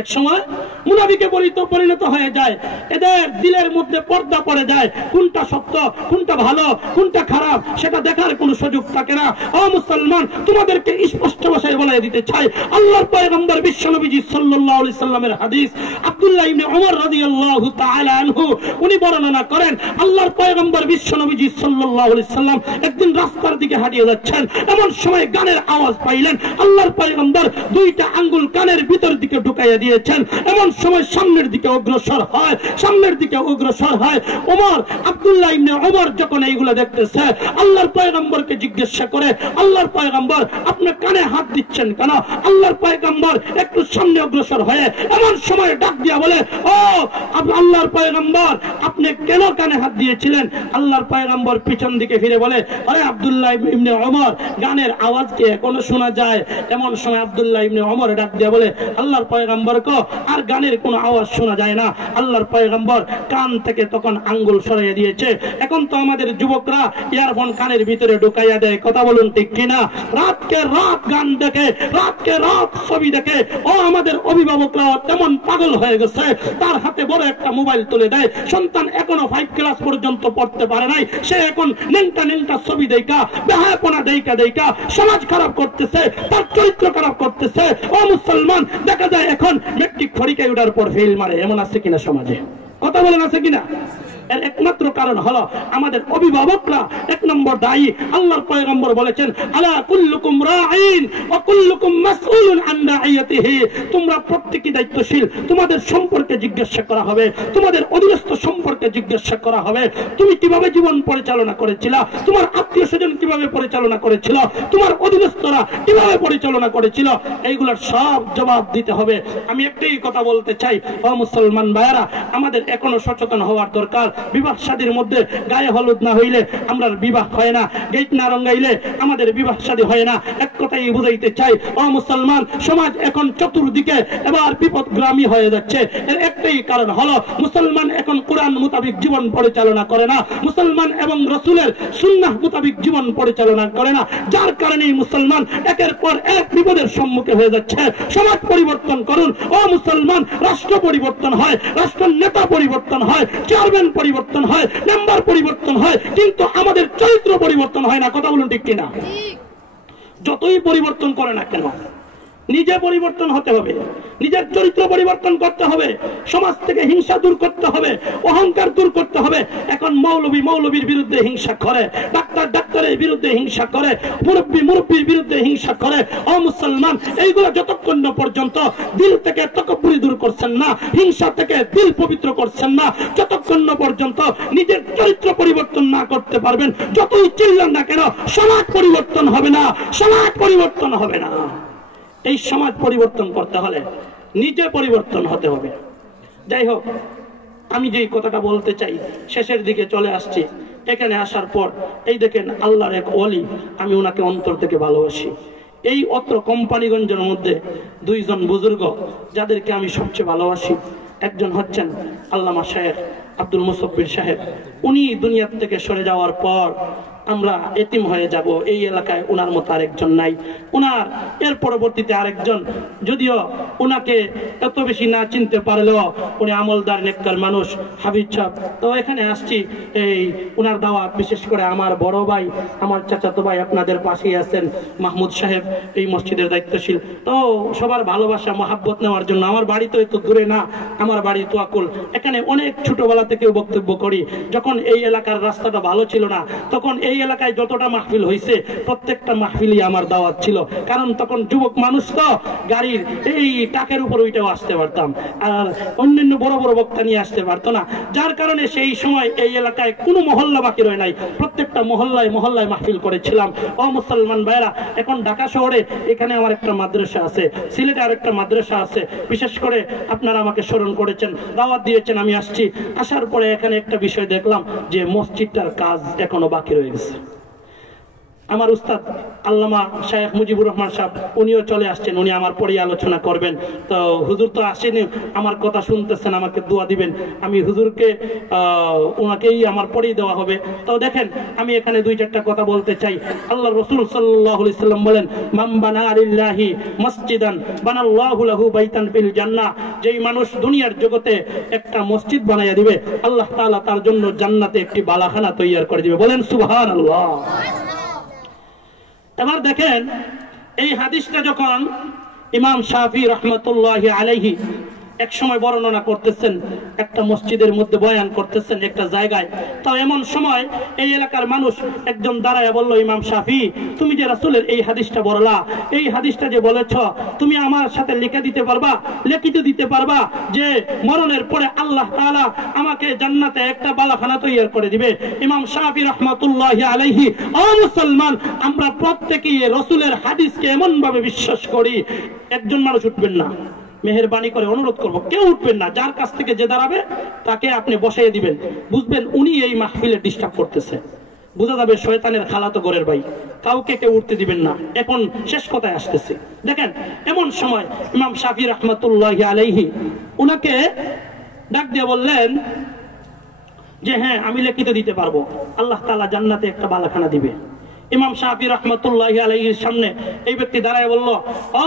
এক সময় মুনাফিকে পরিণত হয়ে যায়। এদের দিলের মধ্যে পর্দা পড়ে যায়, কোনটা সত্য, কোনটা ভালো, কোনটা খারাপ, সেটা দেখার কোনো সুযোগ থাকে না। ও মুসলমান, তোমাদেরকে স্পষ্ট ভাষায় বলে দিতে চাই, আল্লাহর পয়গম্বর বিশ্বনবীজি সাল্লাল্লাহু আলাইহি সাল্লামের হাদিস, আব্দুল্লাহ ইবনে ওমর রাদিয়াল্লাহু তাআলা আনহু উনি বর্ণনা করেন, আল্লাহর পয়গম্বর বিশ্বনবীজি সাল্লাল্লাহু আলাইহি সাল্লাম একদিন রাস্তার দিকে হাঁটিয়ে যাচ্ছেন, এমন সময় গানের আওয়াজ পাইলেন। আল্লাহর পয়গম্বর 2টা আঙ্গুল কানের ভিতর দিকে ঢুকাইয়া দিয়েছেন। এমন সময় সামনের দিকে অগ্রসর হয়, সামনের দিকে অগ্রসর হয়। ওমর, আব্দুল্লাহ ইবনে ওমর যখন এইগুলা দেখতেছে, আল্লাহর পয়গম্বরকে জিজ্ঞাসা করে, আল্লাহর পয়গম্বর আপনি কানে হাত দিচ্ছেন কেন? আল্লাহর পয়গম্বর একটু সামনে অগ্রসর হয়ে এমন সময় ডাক দিয়া বলে, ও আল্লাহর পয়গম্বর, আপনি কেন কানে হাত দিয়েছিলেন? আল্লাহর পয়গম্বর পিছন দিকে ফিরে বলে, আরে আব্দুল্লাহ ইবনে ওমর, গানের আওয়াজ কি এখনো শোনা যায়? এমন সময় আব্দুল্লাহ ইবনে ওমর ডাক দিয়া বলে, আল্লাহর পয়গম্বর আর গানের কোন আওয়াজ শোনা যায় না। আল্লাহর পয়গম্বর কান থেকে তখন আঙ্গুল সরাইয়া দিয়েছে। এখন তো আমাদের যুবকরা ইয়ারফোন কানের ভিতরে ঢুকাইয়া দেয়, কথা বলুন ঠিক কিনা? রাতকে রাত গান দেখে, রাতকে রাত ছবি দেখে। ও আমাদের অভিভাবকরা তেমন পাগল হয়ে গেছে, তার হাতে বড় একটা মোবাইল তুলে দেয়, সন্তান এখনো 5 ক্লাস পর্যন্ত পড়তে পারে নাই, সে এখন নেংটা ছবি দেখা, বেহায়াপনা দেখা সমাজ খারাপ করতেছে, তার চরিত্র খারাপ করতেছে। ও মুসলমান, দেখা যায় এখন মেট্রিক পরীক্ষায় ওঠার পর ফেল মারে, এমন আছে কিনা সমাজে? কথা বলেন, আছে কিনা? এর একমাত্র কারণ হলো আমাদের অভিভাবকরা 1 নম্বর দায়ী। আল্লাহর পয়গম্বর বলেছেন, আলা কুল্লুকুম রাঈন ওয়া কুল্লুকুম মাসউলুন আন রাইয়াতিহি, তোমরা প্রত্যেকই দায়িত্বশীল, তোমাদের সম্পর্কে জিজ্ঞাসা করা হবে, তোমাদের অধীনস্থ সম্পর্কে জিজ্ঞাসা করা হবে। তুমি কিভাবে জীবন পরিচালনা করেছিলা, তোমার আত্মীয়স্বজন কিভাবে পরিচালনা করেছিল, তোমার অধীনস্থরা কিভাবে পরিচালনা করেছিল, এইগুলোর সব জবাব দিতে হবে। আমি একটাই কথা বলতে চাই, ও মুসলমান ভাইয়েরা, আমাদের এখনো সচেতন হওয়ার দরকার। বিবাহ শাদীর মধ্যে গায়ে হলুদ না হইলে আমরা বিবাহ হয় না, গেট না রঙাইলে আমাদের বিবাহ শাদী হয় না। এক কথাই বুঝাইতে চাই, ও মুসলমান সমাজ এখন চতুর্দিকে এবার বিপদগ্রামী হয়ে যাচ্ছে। এর একটাই কারণ হলো মুসলমান এখন কোরআন মোতাবিক জীবন পরিচালনা করে না, মুসলমান এবং রাসূলের সুন্নাহ মোতাবিক জীবন পরিচালনা করে না, যার কারণে মুসলমান একের পর এক বিপদের সম্মুখীন হয়ে যাচ্ছে। সমাজ পরিবর্তন করুন ও মুসলমান, রাষ্ট্র পরিবর্তন হয়, রাষ্ট্রের নেতা পরিবর্তন হয়, চেয়ারম্যান পরিবর্তন হয়, মেম্বার পরিবর্তন হয়, কিন্তু আমাদের চরিত্র পরিবর্তন হয় না। কথা বলুন ঠিক কিনা? যতই পরিবর্তন করে না কেন, নিজে পরিবর্তন হতে হবে, নিজের চরিত্র পরিবর্তন করতে হবে, সমাজ থেকে হিংসা দূর করতে হবে, অহংকার দূর করতে হবে। এখন মৌলবী মৌলবীর বিরুদ্ধে হিংসা করে, ডাক্তার ডাক্তারের বিরুদ্ধে হিংসা করে, মুরব্বী মুরব্বীর বিরুদ্ধে হিংসা করে। ও মুসলমান, এইগুলো যতক্ষণ না পর্যন্ত দিল থেকে তাকাব্বুরি দূর করছেন না, হিংসা থেকে দিল পবিত্র করছেন না, যতক্ষণ না পর্যন্ত নিজের চরিত্র পরিবর্তন না করতে পারবেন, যতই চিল্লান না কেন সমাজ পরিবর্তন হবে না, সমাজ পরিবর্তন হবে না। এই সমাজ পরিবর্তন করতে হলে নিজে পরিবর্তন হতে হবে। যাই হোক, আমি যে কথাটা বলতে চাই শেষের দিকে চলে আসছি। এখানে আসার পর এই দেখেন আল্লাহর এক ওলি, আমি ওনাকে অন্তর থেকে ভালোবাসি। এই অত্র কোম্পানিগঞ্জের মধ্যে দুইজন বুজুর্গ যাদেরকে আমি সবচেয়ে ভালোবাসি, একজন হচ্ছেন আল্লামা শায়েখ আব্দুল মুসাব্বির সাহেব। উনি দুনিয়া থেকে সরে যাওয়ার পর আমরা এতিম হয়ে যাব। এই এলাকায় ওনার মতো আরেকজন নাই। ওনার এর পরবর্তীতে আরেকজন, যদিও ওনাকে এত বেশি না চিনতে পারলেও উনি আমলদার নেককার মানুষ, হাবিব সাহেব। তো এখানে আসছি এই ওনার দাওয়াত, বিশেষ করে আমার বড় ভাই, আমার চাচাতো ভাই আপনাদের পাশেই আছেন মাহমুদ সাহেব, এই মসজিদের দায়িত্বশীল। তো সবার ভালোবাসা মহাব্বত নেওয়ার জন্য, আমার বাড়ি তো এত দূরে না, আমার বাড়ি তোয়াকুল। এখানে অনেক ছোটবেলা থেকেও বক্তব্য করি। যখন এই এলাকার রাস্তাটা ভালো ছিল না, তখন এই এলাকায় যতটা মাহফিল হয়েছে প্রত্যেকটা মাহফিলই আমার দাওয়াত ছিল। কারণ তখন যুবক মানুষ তো, গাড়ির এই টাকের উপর ওইটাও আসতে পারতাম, আর অন্যান্য বড় বড় বক্তা নিয়ে আসতে পারতো না। যার কারণে সেই সময় এই এলাকায় কোনো মহল্লা বাকি রয় নাই, প্রত্যেকটা মহল্লায় মহল্লায় মাহফিল করেছিলাম। ও মুসলমান ভাইরা, এখন ঢাকা শহরে এখানে আমার একটা মাদ্রাসা আছে, সিলেটে আরেকটা মাদ্রাসা আছে। বিশেষ করে আপনারা আমাকে স্মরণ করেছেন, দাওয়াত দিয়েছেন, আমি আসছি। আসার পরে এখানে একটা বিষয় দেখলাম যে মসজিদটার কাজ এখনো বাকি রয়ে গেছে। আমার উস্তাদ আল্লামা শায়েখ মুজিবুর রহমান সাহেব উনিও চলে আসছেন, উনি আমার পরে আলোচনা করবেন। তো হুজুর তো আসেনি, আমার কথা শুনতেছেন, আমাকে দোয়া দিবেন। আমি হুজুরকে ওনাকেই আমার পরেই দেওয়া হবে। তো দেখেন, আমি এখানে দুই চারটা কথা বলতে চাই। আল্লাহ রাসূল সাল্লাল্লাহু আলাইহি সাল্লাম বলেন, মান বানা লিল্লাহি মসজিদান বানাল্লাহু লাহু বাইতান ফিল জান্নাহ। যেই মানুষ দুনিয়ার জগতে একটা মসজিদ বানাইয়া দিবে, আল্লাহ তাআলা তার জন্য জান্নাতে একটি বালাখানা তৈরি করে দিবে। বলেন সুবহানাল্লাহ। এবার দেখেন, এই হাদিসটা যখন ইমাম শাফি রাহমাতুল্লাহি আলাইহি এক সময় বর্ণনা করতেছেন, একটা মসজিদের মধ্যে বয়ান করতেছেন একটা জায়গায়। তো এমন সময় এই এলাকার মানুষ একজন দাঁড়ায় বলল, ইমাম শাফি, তুমি যে রাসূলের এই হাদিসটা বললা, এই হাদিসটা যে বলেছ, তুমি আমার সাথে লিখে দিতে পারবা, লিখিত দিতে পারবা যে মরণের পরে আল্লাহ তাআলা আমাকে জান্নাতে একটা বালাখানা তৈরি করে দিবে? ইমাম শাফি রাহমাতুল্লাহি আলাইহি, ও মুসলমান, আমরা প্রত্যেকেই রাসূলের হাদিসকে এমন ভাবে বিশ্বাস করি। একজন মানুষ উঠবেন না, মেহেরবানি করে অনুরোধ করবো, কেউ উঠবেন না। যার কাছ থেকে যে দাঁড়াবে তাকে আপনি বসাইয়ে দিবেন, বুঝবেন উনি এই মাহফিলে ডিস্টার্ব করতেছে, বোঝা যাবে শয়তানের খালাতো ঘরের ভাই। কাউকে কেউ উঠতে দিবেন না। এখন শেষ কথায় আসতেছে। দেখেন, এমন সময় ইমাম শাফি রাহমাতুল্লাহি আলাইহি উনাকে ডাক দিয়ে বললেন যে হ্যাঁ, আমি লিখিত দিতে পারবো, আল্লাহ তাআলা জান্নাতে একটা বালাখানা দিবে। ইমাম শাফি রাহমাতুল্লাহি আলাইহির সামনে এই ব্যক্তি দাঁড়ায় বলল, ও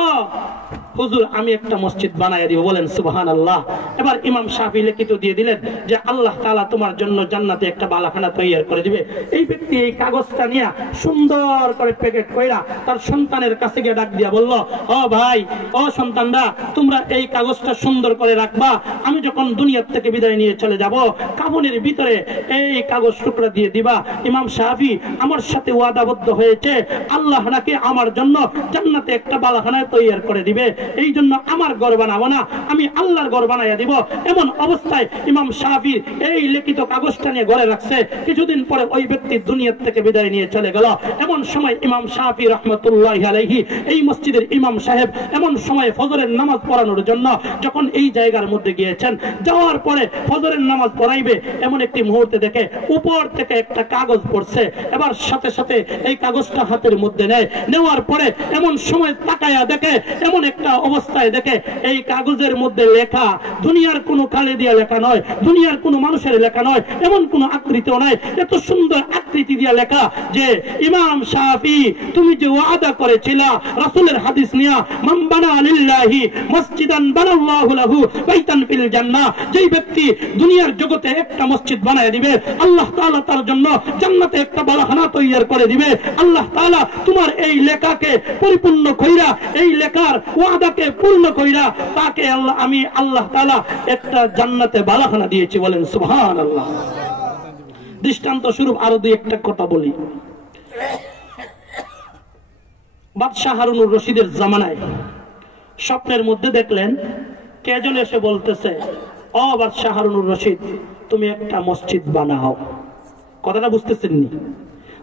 হুজুর, আমি একটা মসজিদ বানায় দিব। বলেন সুবহানাল্লাহ। এবার ইমাম শাফি লিখিত দিয়ে দিলেন যে আল্লাহ তাআলা তোমার জন্য জান্নাতে একটা বালাখানা তৈরি করে দিবে। এই ব্যক্তি এই কাগজটা নিয়ে সুন্দর করে প্যাকেট কইরা তার সন্তানের কাছে গিয়ে ডাক দিয়া বলল, ও ভাই, ও সন্তানরা, তোমরা এই কাগজটা সুন্দর করে রাখবা। আমি যখন দুনিয়া থেকে বিদায় নিয়ে চলে যাব, কাফনের ভিতরে এই কাগজ টুকরা দিয়ে দিবা। ইমাম শাফি আমার সাথে ওয়াদাবদ্ধ হয়েছে, আল্লাহ নাকি আমার জন্য জান্নাতে একটা বালাখানা তৈরি করে দিবে। এই জন্য আমার ঘর বানাবো না, আমি আল্লাহর ঘর বানাইয়া দিব। এমন অবস্থায় ইমাম শাফির এই লিখিত কাগজটা নিয়ে ঘরে রাখছে। কিছুদিন পরে ওই ব্যক্তি দুনিয়া থেকে বিদায় নিয়ে চলে গেল। এমন সময় ইমাম শাফি রহমতুল্লাহি আলাইহি এই মসজিদের ইমাম সাহেব এমন সময় ফজরের নামাজ পড়ানোর জন্য যখন এই জায়গার মধ্যে গিয়েছেন, যাওয়ার পরে ফজরের নামাজ পড়াইবে এমন একটি মুহূর্তে দেখে উপর থেকে একটা কাগজ পড়ছে। এবার সাথে সাথে এই কাগজটা হাতের মধ্যে নেয়, নেওয়ার পরে এমন সময় তাকায়া দেখে, এমন একটা অবস্থায় দেখে এই কাগজের মধ্যে লেখা দুনিয়ার কোনো কালে দিয়া লেখা নয়, দুনিয়ার কোনো মানুষের লেখা নয়, এমন কোনো আকৃতিও নাই, এত সুন্দর আকৃতি দিয়া লেখা যে ইমাম শাফি তুমি যে ওয়াদা করেছিলা রাসূলের হাদিস নিয়া, মান বানা লিল্লাহি মসজিদান বানাল্লাহু লাহু বাইতান ফিল জান্নাহ, যেই ব্যক্তি দুনিয়ার জগতে একটা মসজিদ বানায় দিবে আল্লাহ তাআলা তার জন্য জান্নাতে একটা বালাখানা তৈরি করে দিবে। আল্লাহ তাআলা তোমার এই লেখাকে পরিপূর্ণ কইরা, এই লেখার ওয়াদাকে পূর্ণ কইরা তাকে আমি আল্লাহ তাআলা একটা জান্নাতে বালাখানা দিয়েছি। বলেন সুবহানাল্লাহ। দৃষ্টান্ত স্বরূপ আরো দুই একটা কথা বলি। বাদশাহ হারুনুর রশিদের জামানায় স্বপ্নের মধ্যে দেখলেন কে যেন এসে বলতেছে, ও বাদশাহ হারুনুর রশিদ তুমি একটা মসজিদ বানাও। কথাটা বুঝতেছেন নি?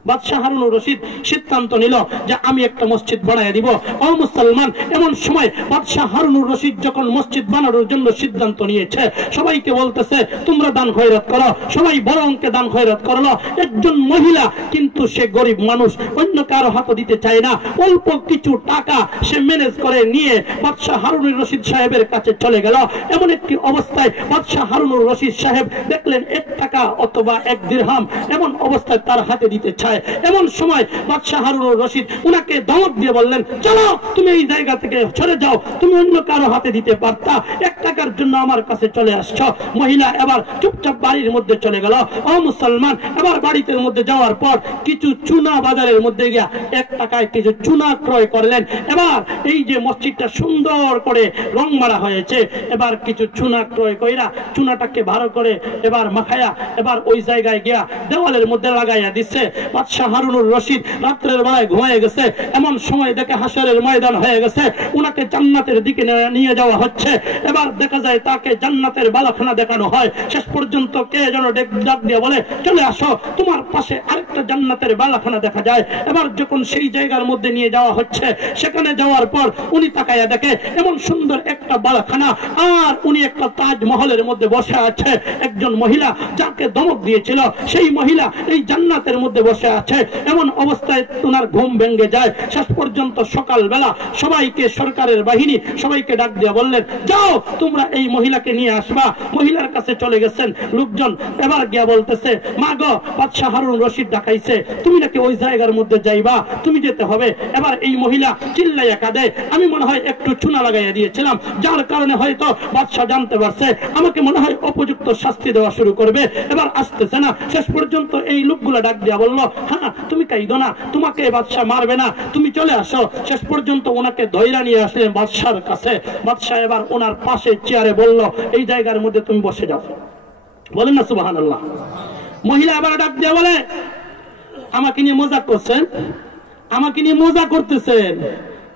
বাদশাহ হারুনুর রশিদ সিদ্ধান্ত নিল যে আমি একটা মসজিদ বানায় দিব। ও মুসলমান, এমন সময় বাদশাহ হারুনুর রশিদ যখন মসজিদ বানানোর জন্য সিদ্ধান্ত নিয়েছে, সবাইকে বলতেছে তোমরা দান খয়রাত করো, সবাই বড় অঙ্কে দান খয়রাত করলো। একজন মহিলা কিন্তু সে গরিব মানুষ, অন্য কারো হাতে দিতে চায় না, অল্প কিছু টাকা সে ম্যানেজ করে নিয়ে বাদশাহ হারুনুর রশিদ সাহেবের কাছে চলে গেল। এমন একটি অবস্থায় বাদশাহ হারুনুর রশিদ সাহেব দেখলেন 1 টাকা অথবা 1 দিরহাম এমন অবস্থায় তার হাতে দিতে চায়। এমন সময় বাদশাহ হারুনুর রশিদ উনাকে ধমক দিয়ে বললেন, চলো তুমি এই জায়গা থেকে সরে যাও, তুমি অন্য কারো হাতে দিতে পারতা, 1 টাকার জন্য আমার কাছে চলে আসছো। মহিলা এবার চুপচাপ বাড়ির মধ্যে চলে গেল। ও মুসলমান, এবার বাড়িতে মধ্যে যাওয়ার পর কিছু চুনা বাজারের মধ্যে গিয়া 1 টাকায় কিছু চুনা ক্রয় করলেন। এবার এই যে মসজিদটা সুন্দর করে রং মারা হয়েছে, এবার কিছু চুনা ক্রয় কইরা চুনাটাকে ভালো করে এবার মাখায়া এবার ওই জায়গায় গিয়া দেওয়ালের মধ্যে লাগাইয়া দিচ্ছে। বাদশাহ হারুনুর রশিদ রাত্রের বেলায় ঘুমিয়ে গেছে। এমন সময় দেখে হাসরের ময়দান হয়ে গেছে, উনাকে জান্নাতের দিকে নিয়ে যাওয়া হচ্ছে। এবার দেখা যায় তাকে জান্নাতের বালাখানা দেখানো হয়। শেষ পর্যন্ত কে যেন ডাক দিয়ে বলে, চলে আসো, তোমার পাশে আরেকটা জান্নাতের বালাখানা দেখা যায়। এবার যখন সেই জায়গার মধ্যে নিয়ে যাওয়া হচ্ছে, সেখানে যাওয়ার পর উনি তাকায়া দেখে এমন সুন্দর একটা বালাখানা, আর উনি একটা তাজমহলের মধ্যে বসে আছে। একজন মহিলা যাকে ধমক দিয়েছিল সেই মহিলা এই জান্নাতের মধ্যে বসে আছে। এমন অবস্থায় ওনার ঘুম ভেঙে যায়। শেষ পর্যন্ত সকালবেলা সবাইকে, সরকারের বাহিনী সবাইকে ডাক দিয়ে বললেন, যাও তোমরা এই মহিলাকে নিয়ে আসবা। মহিলার কাছে চলে গেছেন লোকজন। এবার গিয়া বলতেছে, মা গো, বাদশাহ হারুনুর রশিদ ডাকাইছে, তুমি নাকি ওই জায়গার মধ্যে যাইবা, তুমি যেতে হবে। এবার এই মহিলা চিল্লাইয়া কাঁদে, আমি মনে হয় একটু চুনা লাগাইয়া দিয়েছিলাম, যার কারণে হয়তো বাদশাহ জানতে পারছে, আমাকে মনে হয় উপযুক্ত শাস্তি দেওয়া শুরু করবে। এবার আসতেছে না। শেষ পর্যন্ত এই লোকগুলা ডাক দিয়া বলল, হ্যাঁ তুমি কাইদো না, তোমাকে বাদশাহ মারবে না, তুমি চলে আসো। শেষ পর্যন্ত ওনাকে ধৈর্য নিয়ে আসলেন বাদশাহর কাছে। বাদশাহ এবার ওনার পাশে চেয়ারে বলল, এই জায়গার মধ্যে তুমি বসে যাও। বলেন না সুবহানাল্লাহ। মহিলা এবার ডাক দিয়া বলে, আমাকে নিয়ে মজা করছেন, আমাকে নিয়ে মজা করতেছেন,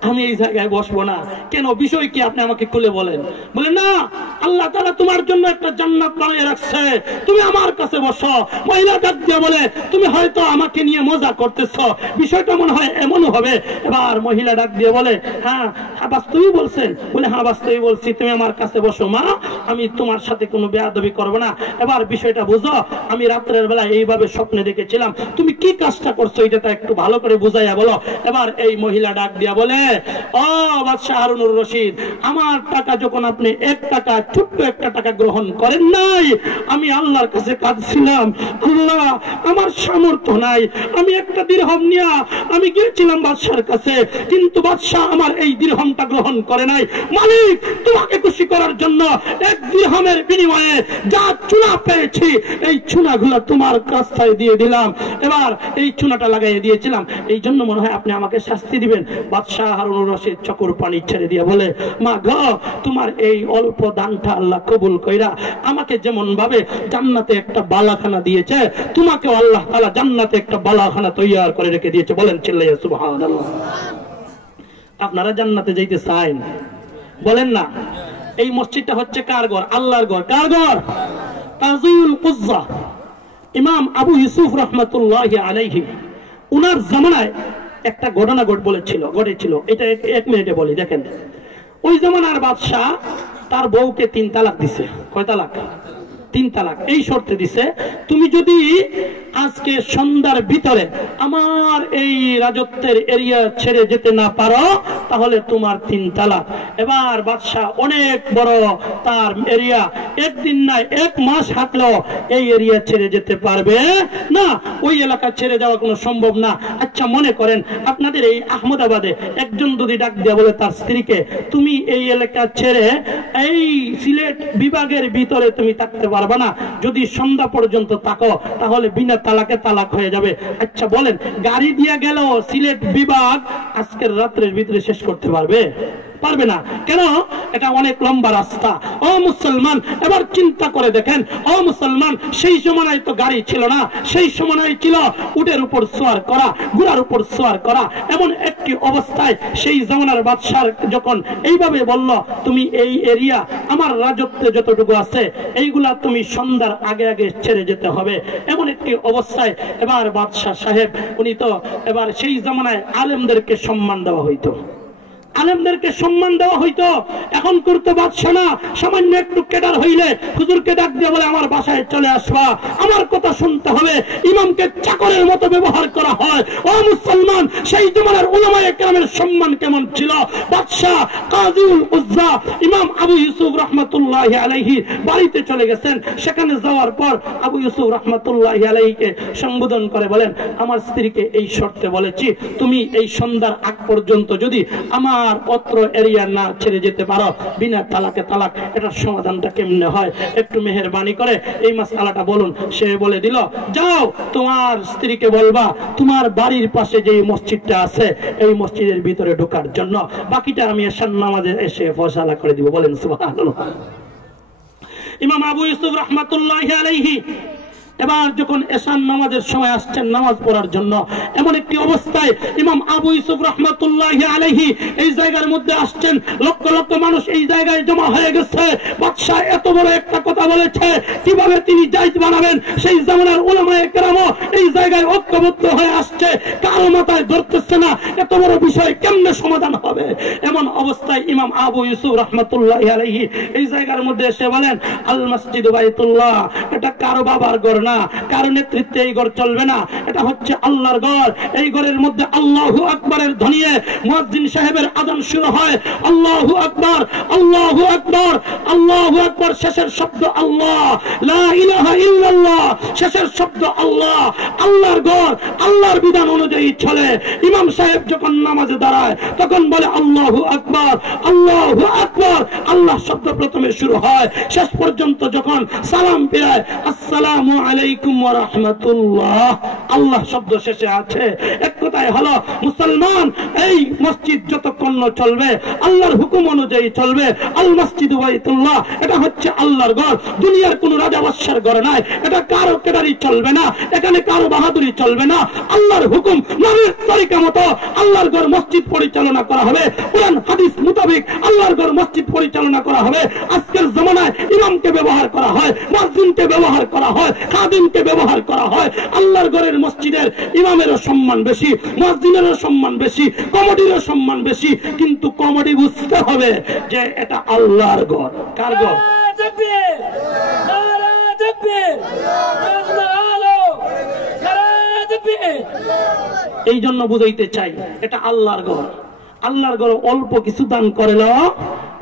আমি এই জায়গায় বসবো না কেন, বিষয় কি আপনি আমাকে খুলে বলেন। বলে না, আল্লাহ তাআলা তোমার জন্য একটা জান্নাত বানিয়ে রাখছে, তুমি আমার কাছে বসো। মহিলা ডাক দিয়ে বলে, তুমি হয়তো আমাকে নিয়ে মজা করতেছো, বিষয়টা মনে হয় এমন হবে। এবার মহিলা ডাক দিয়ে বলে, হ্যাঁ বাস্তবই বলছেন। বলে হ্যাঁ বাস্তবই বলছি, তুমি আমার কাছে বসো মা, আমি তোমার সাথে কোনো বেয়াদবি করবো না। এবার বিষয়টা বুঝো, আমি রাত্রের বেলা এইভাবে স্বপ্নে দেখেছিলাম, তুমি কি কাজটা করছো এটা একটু ভালো করে বুঝাইয়া বলো। এবার এই মহিলা ডাক দিয়া বলে, ও বাদশাহ হারুনুর রশিদ, আমার টাকা যখন আপনি 1 টাকা, ছোট্ট একটা টাকা গ্রহণ করেন নাই, আমি আল্লাহর কাছে কাঁদছিলাম, আল্লাহ আমার সামর্থ্য নাই, আমি একটা দিরহাম নিয়ে আমি গিয়েছিলাম বাদশার কাছে, কিন্তু বাদশাহ আমার এই দিরহামটা গ্রহণ করে নাই। মালিক, তোমাকে খুশি করার জন্য 1 দিরহামের বিনিময়ে যা চুনা পেয়েছি এই চুনাগুলো তোমার রাস্তায় দিয়ে দিলাম। এবার এই চুনাটা লাগাইয়ে দিয়েছিলাম, এই জন্য মনে হয় আপনি আমাকে শাস্তি দিবেন। বাদশাহ হারুনুর রশিদ চকুর পানি ছেড়ে দিয়ে বলে, মা গো, তোমার এই অল্প দানটা আল্লাহ কবুল কইরা আমাকে যেমন ভাবে জান্নাতে একটা বালাখানা দিয়েছে, তোমাকে আল্লাহ তাআলা জান্নাতে একটা বালাখানা তৈরি করে রেখে দিয়েছে। বলেন চিল্লাইয়া সুবহানাল্লাহ। আপনারা জান্নাতে যাইতে চান? বলেন না। এই মসজিদটা হচ্ছে কার ঘর? আল্লাহর ঘর। কার ঘর? তাজিউল কুজ্জা ইমাম আবু ইউসুফ রহমাতুল্লাহি আলাইহি উনার জামানায় একটা ঘটনা ঘটেছিল। এটা 1 মিনিটে বলি। দেখেন, ওই জামানার বাদশাহ তার বউকে 3 তালাক দিছে। কয় তালাক? 3 তালাক। এই শর্তে দিছে, তুমি যদি আজকে সন্ধ্যার ভিতরে আমার এই রাজত্বের এরিয়া ছেড়ে যেতে না পারো তাহলে তোমার 3 তালাক। এবার বাদশাহ অনেক বড় তার এরিয়া, একদিন না 1 মাস হাঁটলেও এই এরিয়া ছেড়ে যেতে পারবে না, ওই এলাকা ছেড়ে যাওয়া কোনো সম্ভব না। আচ্ছা, মনে করেন আপনাদের এই আহমদাবাদে একজন যদি ডাক দিয়ে বলে তার স্ত্রীকে, তুমি এই এলাকা ছেড়ে এই সিলেট বিভাগের ভিতরে তুমি থাকতে পারবে না, যদি সন্ধ্যা পর্যন্ত থাকো তাহলে বিনা তালাকে তালাক হয়ে যাবে। আচ্ছা বলেন, গাড়ি দিয়ে গেল সিলেট বিভাগ আজকের রাত্রের ভিতরে শেষ করতে পারবে? পারবে না। কেন? এটা অনেক লম্বা রাস্তা। ও মুসলমান, এবার চিন্তা করে দেখেন, ও মুসলমান, সেই সময় তো গাড়ি ছিল না, সেই সময় ছিল উটের উপর সওয়ার করা, ঘোড়ার উপর সওয়ার করা। এমন একটি অবস্থায় সেই জামানার বাদশাহ যখন এইভাবে বলল, তুমি এই এরিয়া আমার রাজত্বে যতটুকু আছে এইগুলা তুমি সন্ধ্যার আগে আগে ছেড়ে যেতে হবে, এমন একটি অবস্থায় এবার বাদশাহ সাহেব উনি তো এবার সেই জামানায় আলেমদেরকে সম্মান দেওয়া হইতো, আলেমদেরকে সম্মান দেওয়া হইতো। এখন করতে বাদশা না, সামান্য একটু কেডার হইলে হুজুরকে ডাক দিয়ে বলে আমার বাসায় চলে আসবা, আমার কথা শুনতে হবে, ইমামকে চাকরের মতো ব্যবহার করা হয়। ও মুসলমান, সেই জামানার উলামায়ে কেরামের সম্মান কেমন ছিল? বাদশা কাজিউল উজ্জা ইমাম আবু ইউসুফ রাহমাতুল্লাহি আলাইহি বাড়িতে চলে গেছেন। সেখানে যাওয়ার পর আবু ইউসুফ রাহমাতুল্লাহি আলাইহিকে সম্বোধন করে বলেন, আমার স্ত্রীকে এই শর্তে বলেছি, তুমি এই সন্ধ্যার আগ পর্যন্ত যদি আমার অত্র এরিয়া না ছেড়ে যেতে পারো বিনা তালাকে তালাক। এটার সমাধানটা কেমনে হয় একটু মেহেরবানি করে এই মাসআলাটা বলুন। সে বলে দিল, যাও তোমার স্ত্রীকে বলবা তোমার বাড়ির পাশে যে মসজিদটা আছে এই মসজিদের ভিতরে ঢোকার জন্য, বাকিটা আমি এশার নামাজে এসে ফয়সালা করে দিব। বলেন সুবহানাল্লাহ। ইমাম আবু ইউসুফ রাহমাতুল্লাহি আলাইহি এবার যখন এশার নামাজের সময় আসছেন নামাজ পড়ার জন্য, এমন একটি অবস্থায় ইমাম আবু ইউসুফ রাহমাতুল্লাহি আলাইহি এই জায়গার মধ্যে আসছেন, লক্ষ লক্ষ মানুষ এই জায়গায় জমা হয়ে গেছে। বাদশা এত বড় একটা কথা বলেছে, কিভাবে তিনি জায়েজ বানাবেন? সেই জামানার উলামায়ে কেরামও এই জায়গায় ঐক্যবদ্ধ হয়ে আসছে, কারো মাথায় ধরতেছে না এত বড় বিষয় কেমনে সমাধান হবে। এমন অবস্থায় ইমাম আবু ইউসুফ রাহমাতুল্লাহি আলাইহি এই জায়গার মধ্যে এসে বলেন, আল মসজিদ বাইতুল্লাহ, এটা কারো বাবার ঘর না, কারো নেতৃত্বে এই ঘর চলবে না, এটা হচ্ছে আল্লাহর ঘর। এই ঘরের মধ্যে আল্লাহু আকবারের ধ্বনিয়ে মুয়াজ্জিন সাহেবের আযান শুরু হয়। আল্লাহু আকবার, আল্লাহু আকবার, আল্লাহু আকবার, শেষের শব্দ আল্লাহ, লা ইলাহা ইল্লাল্লাহ, শেষের শব্দ আল্লাহ। আল্লাহর ঘর, আল্লাহর বিধান অনুযায়ী চলে। ইমাম সাহেব যখন নামাজে দাঁড়ায় তখন বলে আল্লাহু আকবার, আল্লাহু আকবার, আল্লাহ শব্দ প্রথমে শুরু হয়, শেষ পর্যন্ত যখন সালাম ফিরায় আসসালামু আলাইকুম ওয়া রাহমাতুল্লাহ, আল্লাহ শব্দ শেষে আছে। এক কথায় হলো মুসলমান, এই মসজিদ যতক্ষণ চলবে আল্লাহর হুকুম অনুযায়ী চলবে। আল মসজিদ বাইতুল্লাহ, এটা হচ্ছে আল্লাহর ঘর, দুনিয়ার কোন রাজা বাদশার ঘর নাই। এটা কারো কেদারি চলবে না, এখানে কারো বাহাদুরি চলবে না। আল্লাহর হুকুম নবীর তরিকা মতো আল্লাহর ঘর মসজিদ পরিচালনা করা হবে, কোরআন হাদিস মোতাবেক আল্লাহর ঘর মসজিদ পরিচালনা করা হবে। আজকের জামানায় ইমামকে ব্যবহার করা হয়, মুয়াজ্জিনকে ব্যবহার করা হয়, খাদিমকে ব্যবহার করা হয়। আল্লাহর ঘরের মসজিদের ইমামেরও সম্মান বেশি, মুয়াজ্জিনেরও সম্মান বেশি, কমিটিরও সম্মান বেশি। কিন্তু কমিটি বুঝতে হবে যে এটা আল্লাহর ঘর। কার ঘর? এই জন্য বুঝাইতে চাই এটা আল্লাহর ঘর। আল্লাহর ঘর অল্প কিছু দান করে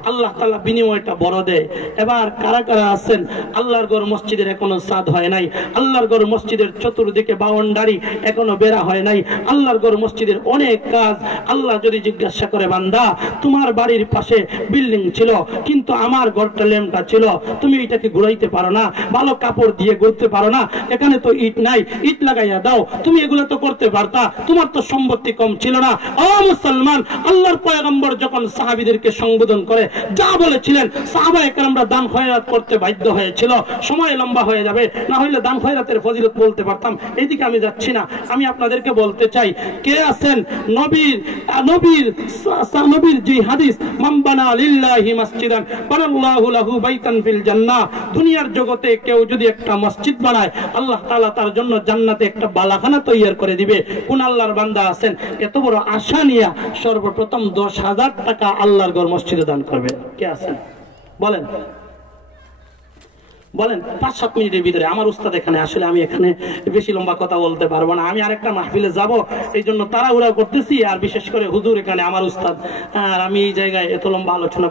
আল্লাহ তাআলা বিনিময়টা বড় দেয়। এবার কারা কারা আছেন আল্লাহর ঘর মসজিদের এখনো সাদ হয় নাই, আল্লাহর ঘর মসজিদের চতুর্দিকে বাউন্ডারি এখনো বেড়া হয় নাই, আল্লাহর ঘর মসজিদের অনেক কাজ। আল্লাহ যদি জিজ্ঞাসা করে, বান্দা তোমার বাড়ির পাশে বিল্ডিং ছিল কিন্তু আমার ঘরটা ল্যাম্পটা ছিল, তুমি এটাকে ঘুরাইতে পারো না, ভালো কাপড় দিয়ে ঘুরতে পারো না, এখানে তো ইট নাই, ইট লাগাইয়া দাও, তুমি এগুলো তো করতে পারতা, তোমার তো সম্পত্তি কম ছিল না। ও মুসলমান, আল্লাহর পয়গম্বর যখন সাহাবীদেরকে সম্বোধন করে যা বলেছিলেন, সাহাবায়ে কেরামরা দান খয়রাত করতে বাধ্য হয়েছিল। সময় লম্বা হয়ে যাবে, না হইলে দান খয়রাতের ফজিলত বলতে পারতাম। এইদিকে আমি যাচ্ছি না, আমি আপনাদেরকে বলতে চাই কে আছেন নবীর নবীর যে হাদিস, মান বানা লিল্লাহি মাসজিদান বানাল্লাহু লাহু বাইতান ফিল জান্নাহ, দুনিয়ার জগতে কেউ যদি একটা মসজিদ বানায় আল্লাহ তাআলা তার জন্য জান্নাতে একটা বালাখানা তৈরি করে দিবে। কোন আল্লাহর বান্দা আছেন এত বড় আশা নিয়ে সর্বপ্রথম 10,000 টাকা আল্লাহর ঘর মসজিদে দান করবে? কে আছেন বলেন? বলেন 5-7 মিনিটের ভিতরে। আমার উস্তাদ এখানে, আসলে আমি এখানে বেশি লম্বা কথা বলতে পারবো না, আমি আরেকটা মাহফিলে যাব, এই জন্য তাড়াহুড়া করতেছি। আর বিশেষ করে হুজুর এখানে আমার উস্তাদ, আর আমি এই জায়গায় এত লম্বা আলোচনা